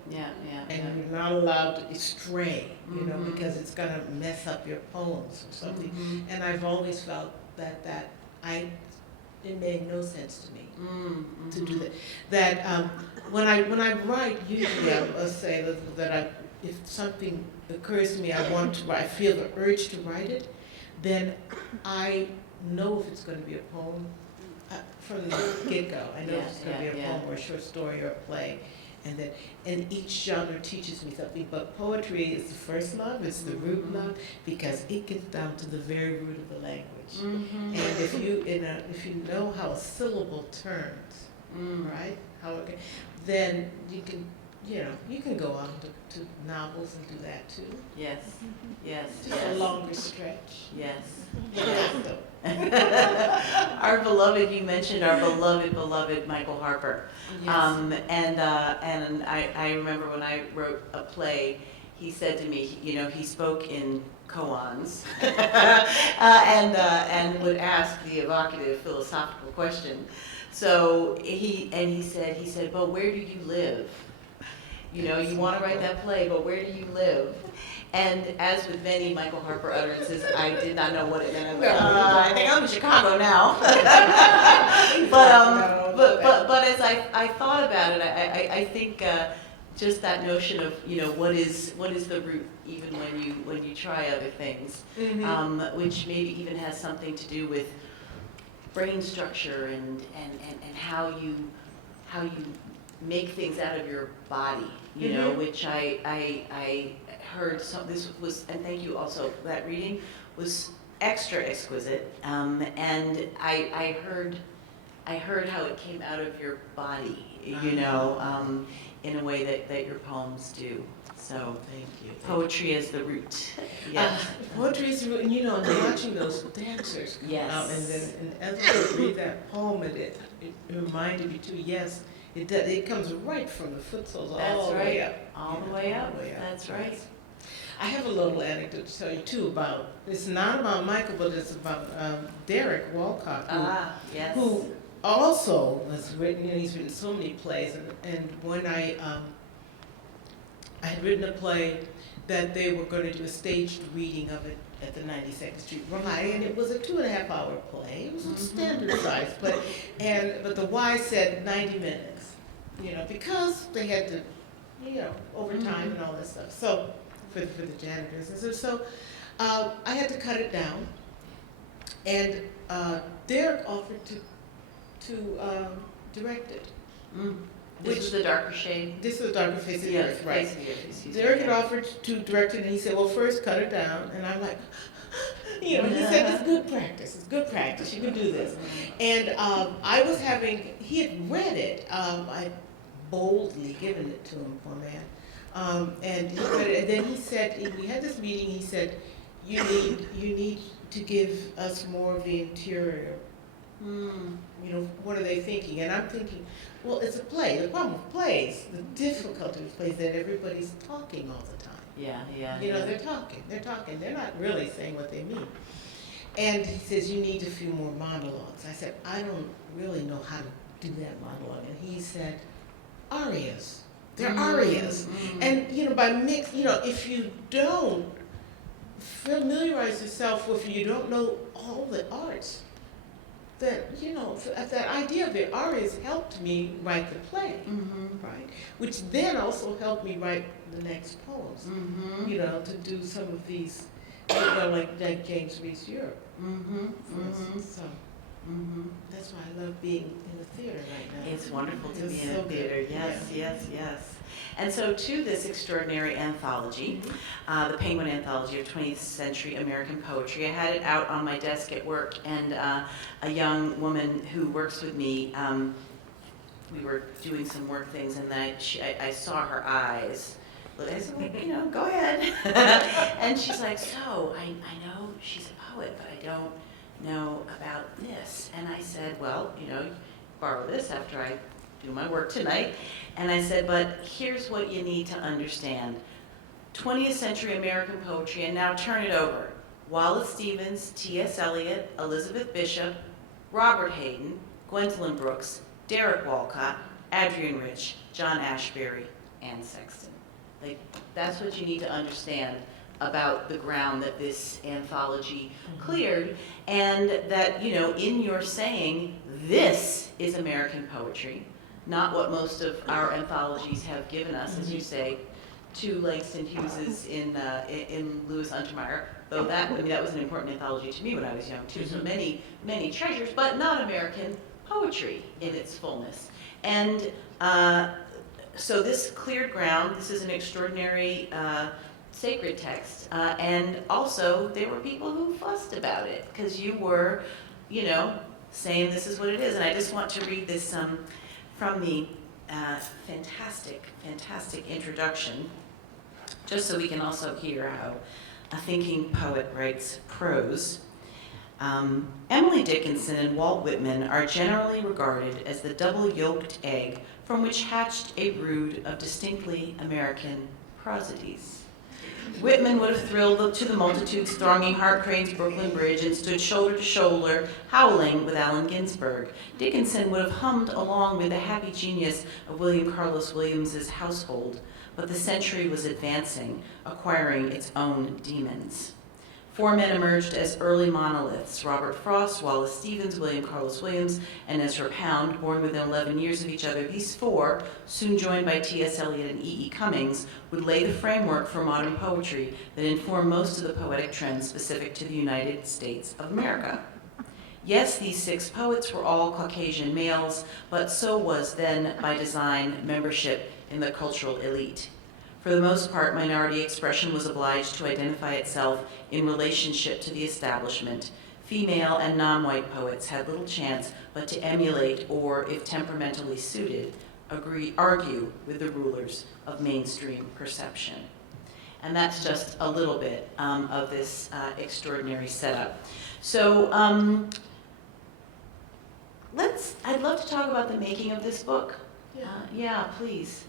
And you're not allowed to stray, you know, because it's going to mess up your poems or something. And I've always felt that it made no sense to me to do that. That when I write, usually I'll say that if something occurs to me, I feel the urge to write it, then I know if it's going to be a poem from the get-go. I know if it's going to be a poem or a short story or a play, and each genre teaches me something. But poetry is the first love, it's the root love, because it gets down to the very root of the language. And if you know how a syllable turns, right? Then you can go on to novels and do that too. Yes. Just a longer stretch. Yes. Yes. Our beloved, you mentioned our beloved Michael Harper. Yes. And I remember when I wrote a play, he said to me, you know, he spoke in koans and would ask the evocative philosophical question. So he said, but where do you live? You know, you want to write that play, but where do you live? And as with many Michael Harper utterances, I did not know what it meant. I was like, I think I'm in Chicago now. But as I thought about it, I think just that notion of, you know, what is the root, even when you try other things, which maybe even has something to do with brain structure and how you make things out of your body, you know, which I heard this was, and thank you also, that reading was extra exquisite, and I heard how it came out of your body, you know, in a way that your poems do. So thank you. Poetry is the root. Yes. Poetry is the root, and you know, and watching those dancers come out, and then Ethel read that poem, and it reminded me too. Yes, it comes right from the foot soles all the way up. All the way up. That's right. I have a little anecdote to tell you too about. It's not about Michael, but it's about Derek Walcott, who also has written. You know, he's written so many plays, and when I had written a play that they were going to do a staged reading of it at the 92nd Street Y, and it was a 2.5-hour play. It was a standard size play, but the Y said 90 minutes, you know, because they had to, you know, overtime and all that stuff. So for the janitors, and so I had to cut it down, and Derek offered to direct it. This is the darker shade. This is the darker face of the earth, right? Face of the earth, Derek had offered to direct it, and he said, well, first cut it down. And I'm like, you know, he said, it's good practice, you can do this. And I was he had read it, I boldly given it to him, poor man. And he read it, and then he said, we had this meeting, he said, you need to give us more of the interior. You know, what are they thinking? And I'm thinking, well, it's a play. The problem with plays, the difficulty with plays, that everybody's talking all the time. Yeah. You know, they're talking. They're not really saying what they mean. And he says, you need a few more monologues. I said, I don't really know how to do that monologue. And he said, arias. They're arias. And, you know, by mix, you know, if you don't familiarize yourself with, you don't know all the arts. That, you know, that idea of the arias helped me write the play, right? Which then also helped me write the next poems, you know, to do some of these, you know, like James Reese Europe, for instance. So that's why I love being in the theater right now. It's wonderful to It's be in so a theater. good. Yes, Yeah. yes, yes. And so to this extraordinary anthology, the Penguin Anthology of 20th Century American Poetry, I had it out on my desk at work, and a young woman who works with me, we were doing some work things, and I saw her eyes. I said, well, you know, go ahead. And she's like, so, I know she's a poet, but I don't know about this. And I said, well, you know, borrow this after I do my work tonight. And I said, but here's what you need to understand. 20th century American poetry, and now turn it over. Wallace Stevens, T.S. Eliot, Elizabeth Bishop, Robert Hayden, Gwendolyn Brooks, Derek Walcott, Adrienne Rich, John Ashbery, Anne Sexton. Like, that's what you need to understand about the ground that this anthology cleared, and that, you know, in your saying, this is American poetry, not what most of our anthologies have given us, as you say, two Langston Hugheses in Louis Untermeyer, though that, I mean, that was an important anthology to me when I was young too, so many, many treasures, but not American poetry in its fullness. And so this cleared ground, this is an extraordinary sacred text, and also there were people who fussed about it, because you were, you know, saying this is what it is. And I just want to read this from the fantastic, fantastic introduction, just so we can also hear how a thinking poet writes prose. Emily Dickinson and Walt Whitman are generally regarded as the double-yolked egg from which hatched a brood of distinctly American prosodies. Whitman would have thrilled to the multitudes thronging Hart Crane's Brooklyn Bridge and stood shoulder to shoulder, howling with Allen Ginsberg. Dickinson would have hummed along with the happy genius of William Carlos Williams's household, but the century was advancing, acquiring its own demons. Four men emerged as early monoliths: Robert Frost, Wallace Stevens, William Carlos Williams, and Ezra Pound, born within 11 years of each other. These four, soon joined by T.S. Eliot and E.E. Cummings, would lay the framework for modern poetry that informed most of the poetic trends specific to the United States of America. Yes, these six poets were all Caucasian males, but so was then, by design, membership in the cultural elite. For the most part, minority expression was obliged to identify itself in relationship to the establishment. Female and non-white poets had little chance but to emulate, or, if temperamentally suited, argue with the rulers of mainstream perception. And that's just a little bit of this extraordinary setup. So I'd love to talk about the making of this book. Yeah, please.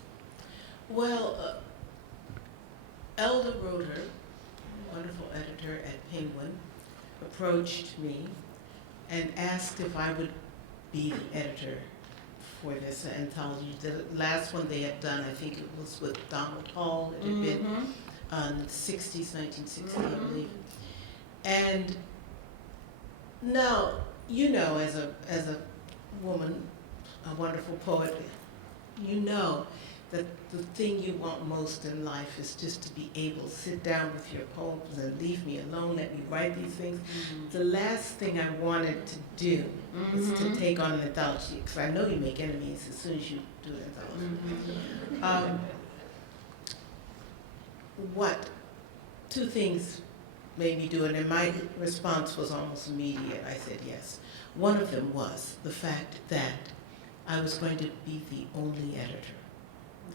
Well, Elda Roeder, wonderful editor at Penguin, approached me and asked if I would be the editor for this anthology. The last one they had done, I think it was with Donald Hall. It had been in the 60s, 1960, I believe. And now, you know, as a woman, a wonderful poet, you know that the thing you want most in life is just to be able to sit down with your poems and leave me alone, let me write these things. The last thing I wanted to do is to take on an anthology, because I know you make enemies as soon as you do an anthology. Two things made me do it, and my response was almost immediate. I said yes. One of them was the fact that I was going to be the only editor.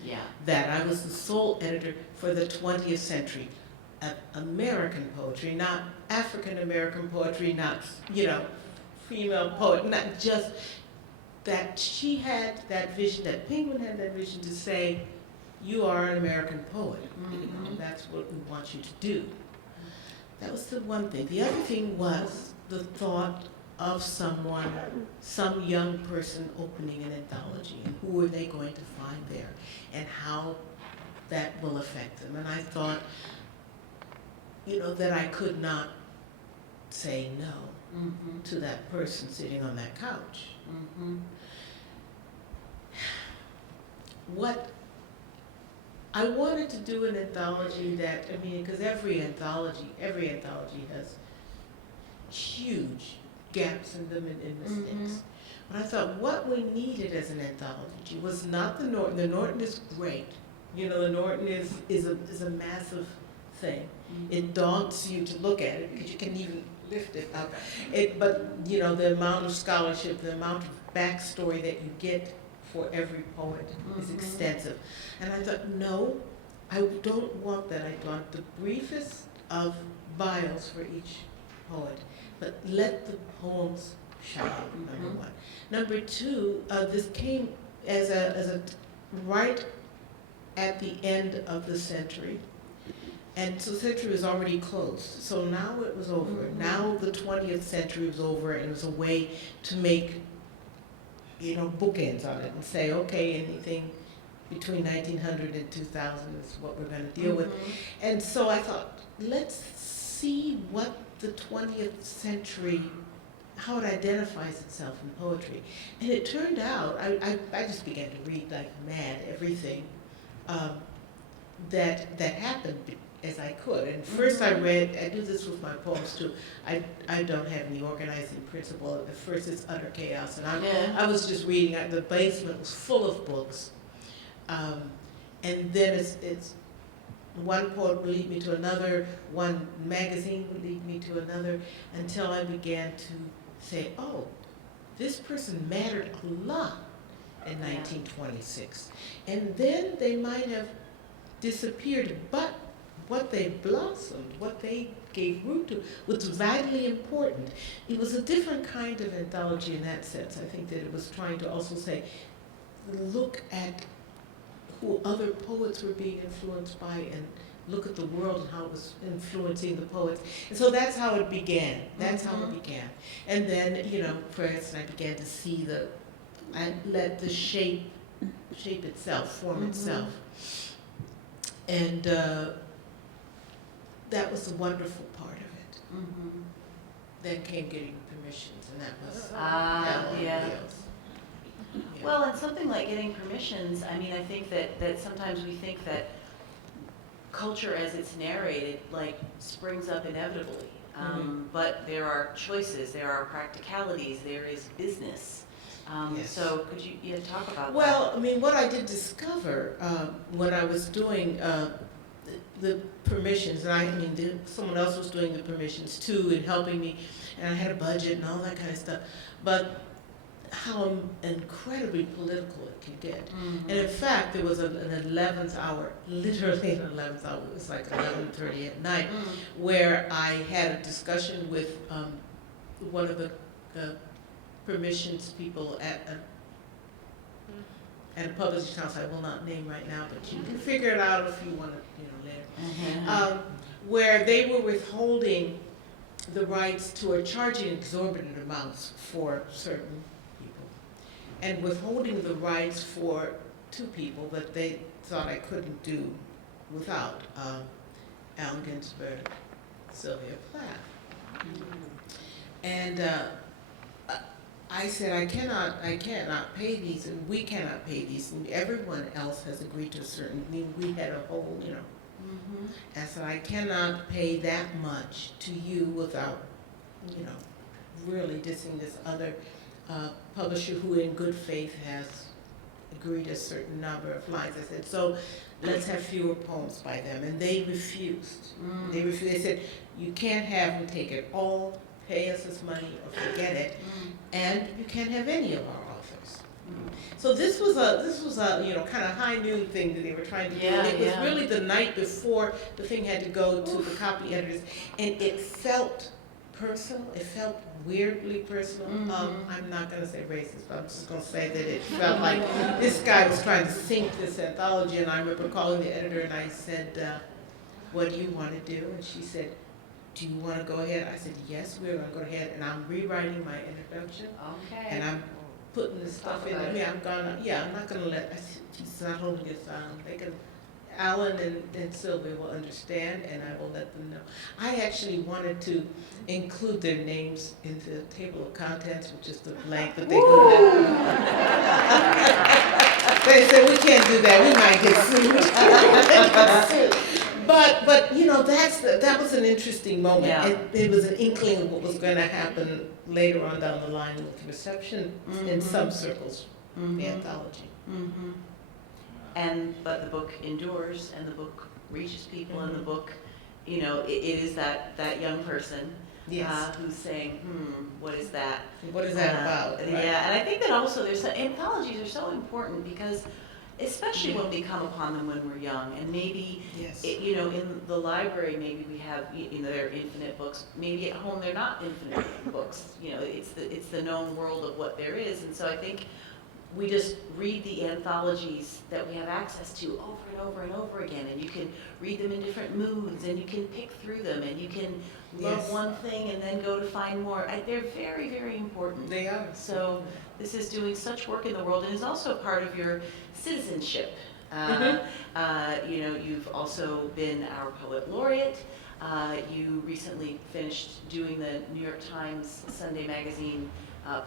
Yeah. That I was the sole editor for the 20th century American poetry, not African American poetry, not, you know, female poet, not just that she had that vision, that Penguin had that vision to say, you are an American poet. And that's what we want you to do. That was the one thing. The other thing was the thought of someone, some young person opening an anthology, and who are they going to find there, and how that will affect them. And I thought, that I could not say no to that person sitting on that couch. What I wanted to do an anthology that, because every anthology has huge gaps in them and mistakes. But I thought what we needed as an anthology was not the Norton. The Norton is great. The Norton is a massive thing. It daunts you to look at it because you can even lift it up. But the amount of scholarship, the amount of backstory that you get for every poet is extensive. And I thought, no, I don't want that. I want the briefest of bios for each poet, but let the poems shine, number one. Number two, this came as a right at the end of the century. And so the century was already closed. So now it was over. Now the 20th century was over, and it was a way to make, bookends on it and say, okay, anything between 1900 and 2000 is what we're going to deal with. And so I thought, let's see what the 20th century, how it identifies itself in poetry. And it turned out, I just began to read like mad everything that happened as I could. And first I do this with my poems too. I don't have any organizing principle. At first it's utter chaos. And I was just reading, the basement was full of books. And then it's one poet would lead me to another, one magazine would lead me to another, until I began to say, oh, this person mattered a lot in 1926. And then they might have disappeared, but what they blossomed, what they gave root to, was vitally important. It was a different kind of anthology in that sense. I think that it was trying to also say, look at who other poets were being influenced by, and look at the world and how it was influencing the poets. And so that's how it began. That's how it began. And then, for instance, I began to see I let the shape itself, form itself. And that was the wonderful part of it. Then came getting permissions, and that was deals. Well, and something like getting permissions, I think that sometimes we think that culture as it's narrated, springs up inevitably. But there are choices, there are practicalities, there is business. Yes. So could you talk about that? Well, what I did discover when I was doing the permissions, and someone else was doing the permissions too and helping me, and I had a budget and all that kind of stuff, but how incredibly political it can get. And in fact, there was an 11th hour, literally an 11th hour, it was like 11:30 at night, where I had a discussion with one of the permissions people at a publishing house I will not name right now, but you can figure it out if you want to, later. Where they were withholding the rights to, or charging exorbitant amounts for certain people, and withholding the rights for 2 people that they thought I couldn't do without, Allen Ginsberg, Sylvia Plath. And I said, I cannot pay these, and we cannot pay these, and everyone else has agreed to a certain, we had a whole, and so I cannot pay that much to you without, really dissing this other publisher who in good faith has agreed a certain number of lines. I said, so let's have fewer poems by them, and they refused. They refused. They said, you can't have them take it all, pay us this money or forget it, and you can't have any of our authors. So this was a kind of high noon thing that they were trying to do. And it was really the night before the thing had to go to the copy editors, and it felt personal. It felt weirdly personal. I'm not going to say racist, but I'm just going to say that it felt like this guy was trying to sink this anthology. And I remember calling the editor and I said, what do you want to do? And she said, do you want to go ahead? I said, yes, we're going to go ahead. And I'm rewriting my introduction. Okay. And I'm putting this stuff in there. I'm not going to let, she's not holding it down. Alan and Sylvia will understand, and I will let them know. I actually wanted to include their names in the table of contents, which is the blank, but they couldn't. They said, we can't do that, we might get sued. But you know, that was an interesting moment. Yeah. It was an inkling of what was going to happen later on down the line with reception in some circles, the anthology. Mm-hmm. But the book endures, and the book reaches people, and the book, you know, it is that young person Yes. who's saying, what is that? What is that about? Right? Yeah, and I think that also anthologies are so important because, especially when we come upon them when we're young, and maybe, Yes. you know, in the library, maybe we have, you know, there are infinite books. Maybe at home they're not infinite books. You know, it's the known world of what there is, and so I think we just read the anthologies that we have access to over and over and over again, and you can read them in different moods, and you can pick through them, and you can love Yes. one thing and then go to find more. They're very, very important. They are. So this is doing such work in the world, and is also a part of your citizenship. You know, you've also been our poet laureate. You recently finished doing the New York Times Sunday Magazine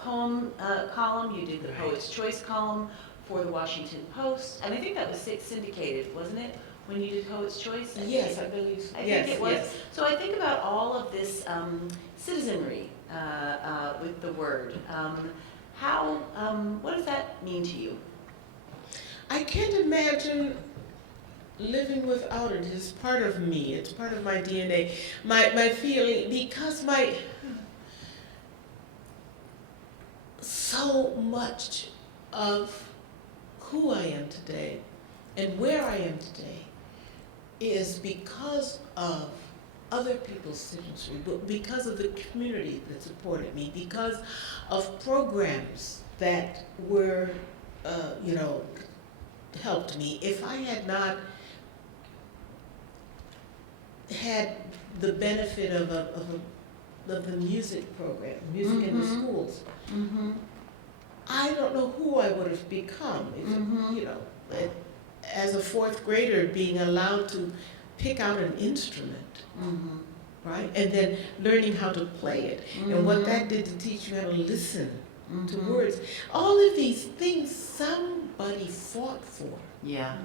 poem column. You did the Poet's Choice column for the Washington Post, and I think that was syndicated, wasn't it, when you did Poet's Choice? Yes, I believe so. I think it was. Yes. So I think about all of this citizenry with the word. What does that mean to you? I can't imagine living without it. It's part of me. It's part of my DNA. My feeling, because so much of who I am today and where I am today is because of other people's citizenry, but because of the community that supported me, because of programs that were, you know, helped me. If I had not had the benefit of the music program, music in the schools, I don't know who I would have become. If, you know, as a fourth grader, being allowed to pick out an instrument, right, and then learning how to play it, and what that did to teach you how to listen to words. All of these things somebody fought for. Yeah.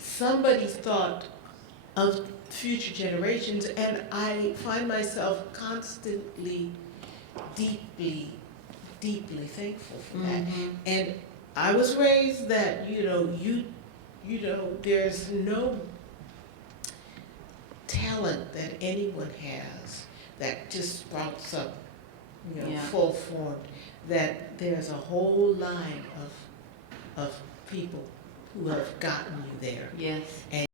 Somebody thought of future generations, and I find myself constantly, deeply thankful for that. And I was raised that, you know, there's no talent that anyone has that just sprouts up, you know, full formed. That there's a whole line of people who have gotten you there. Yes.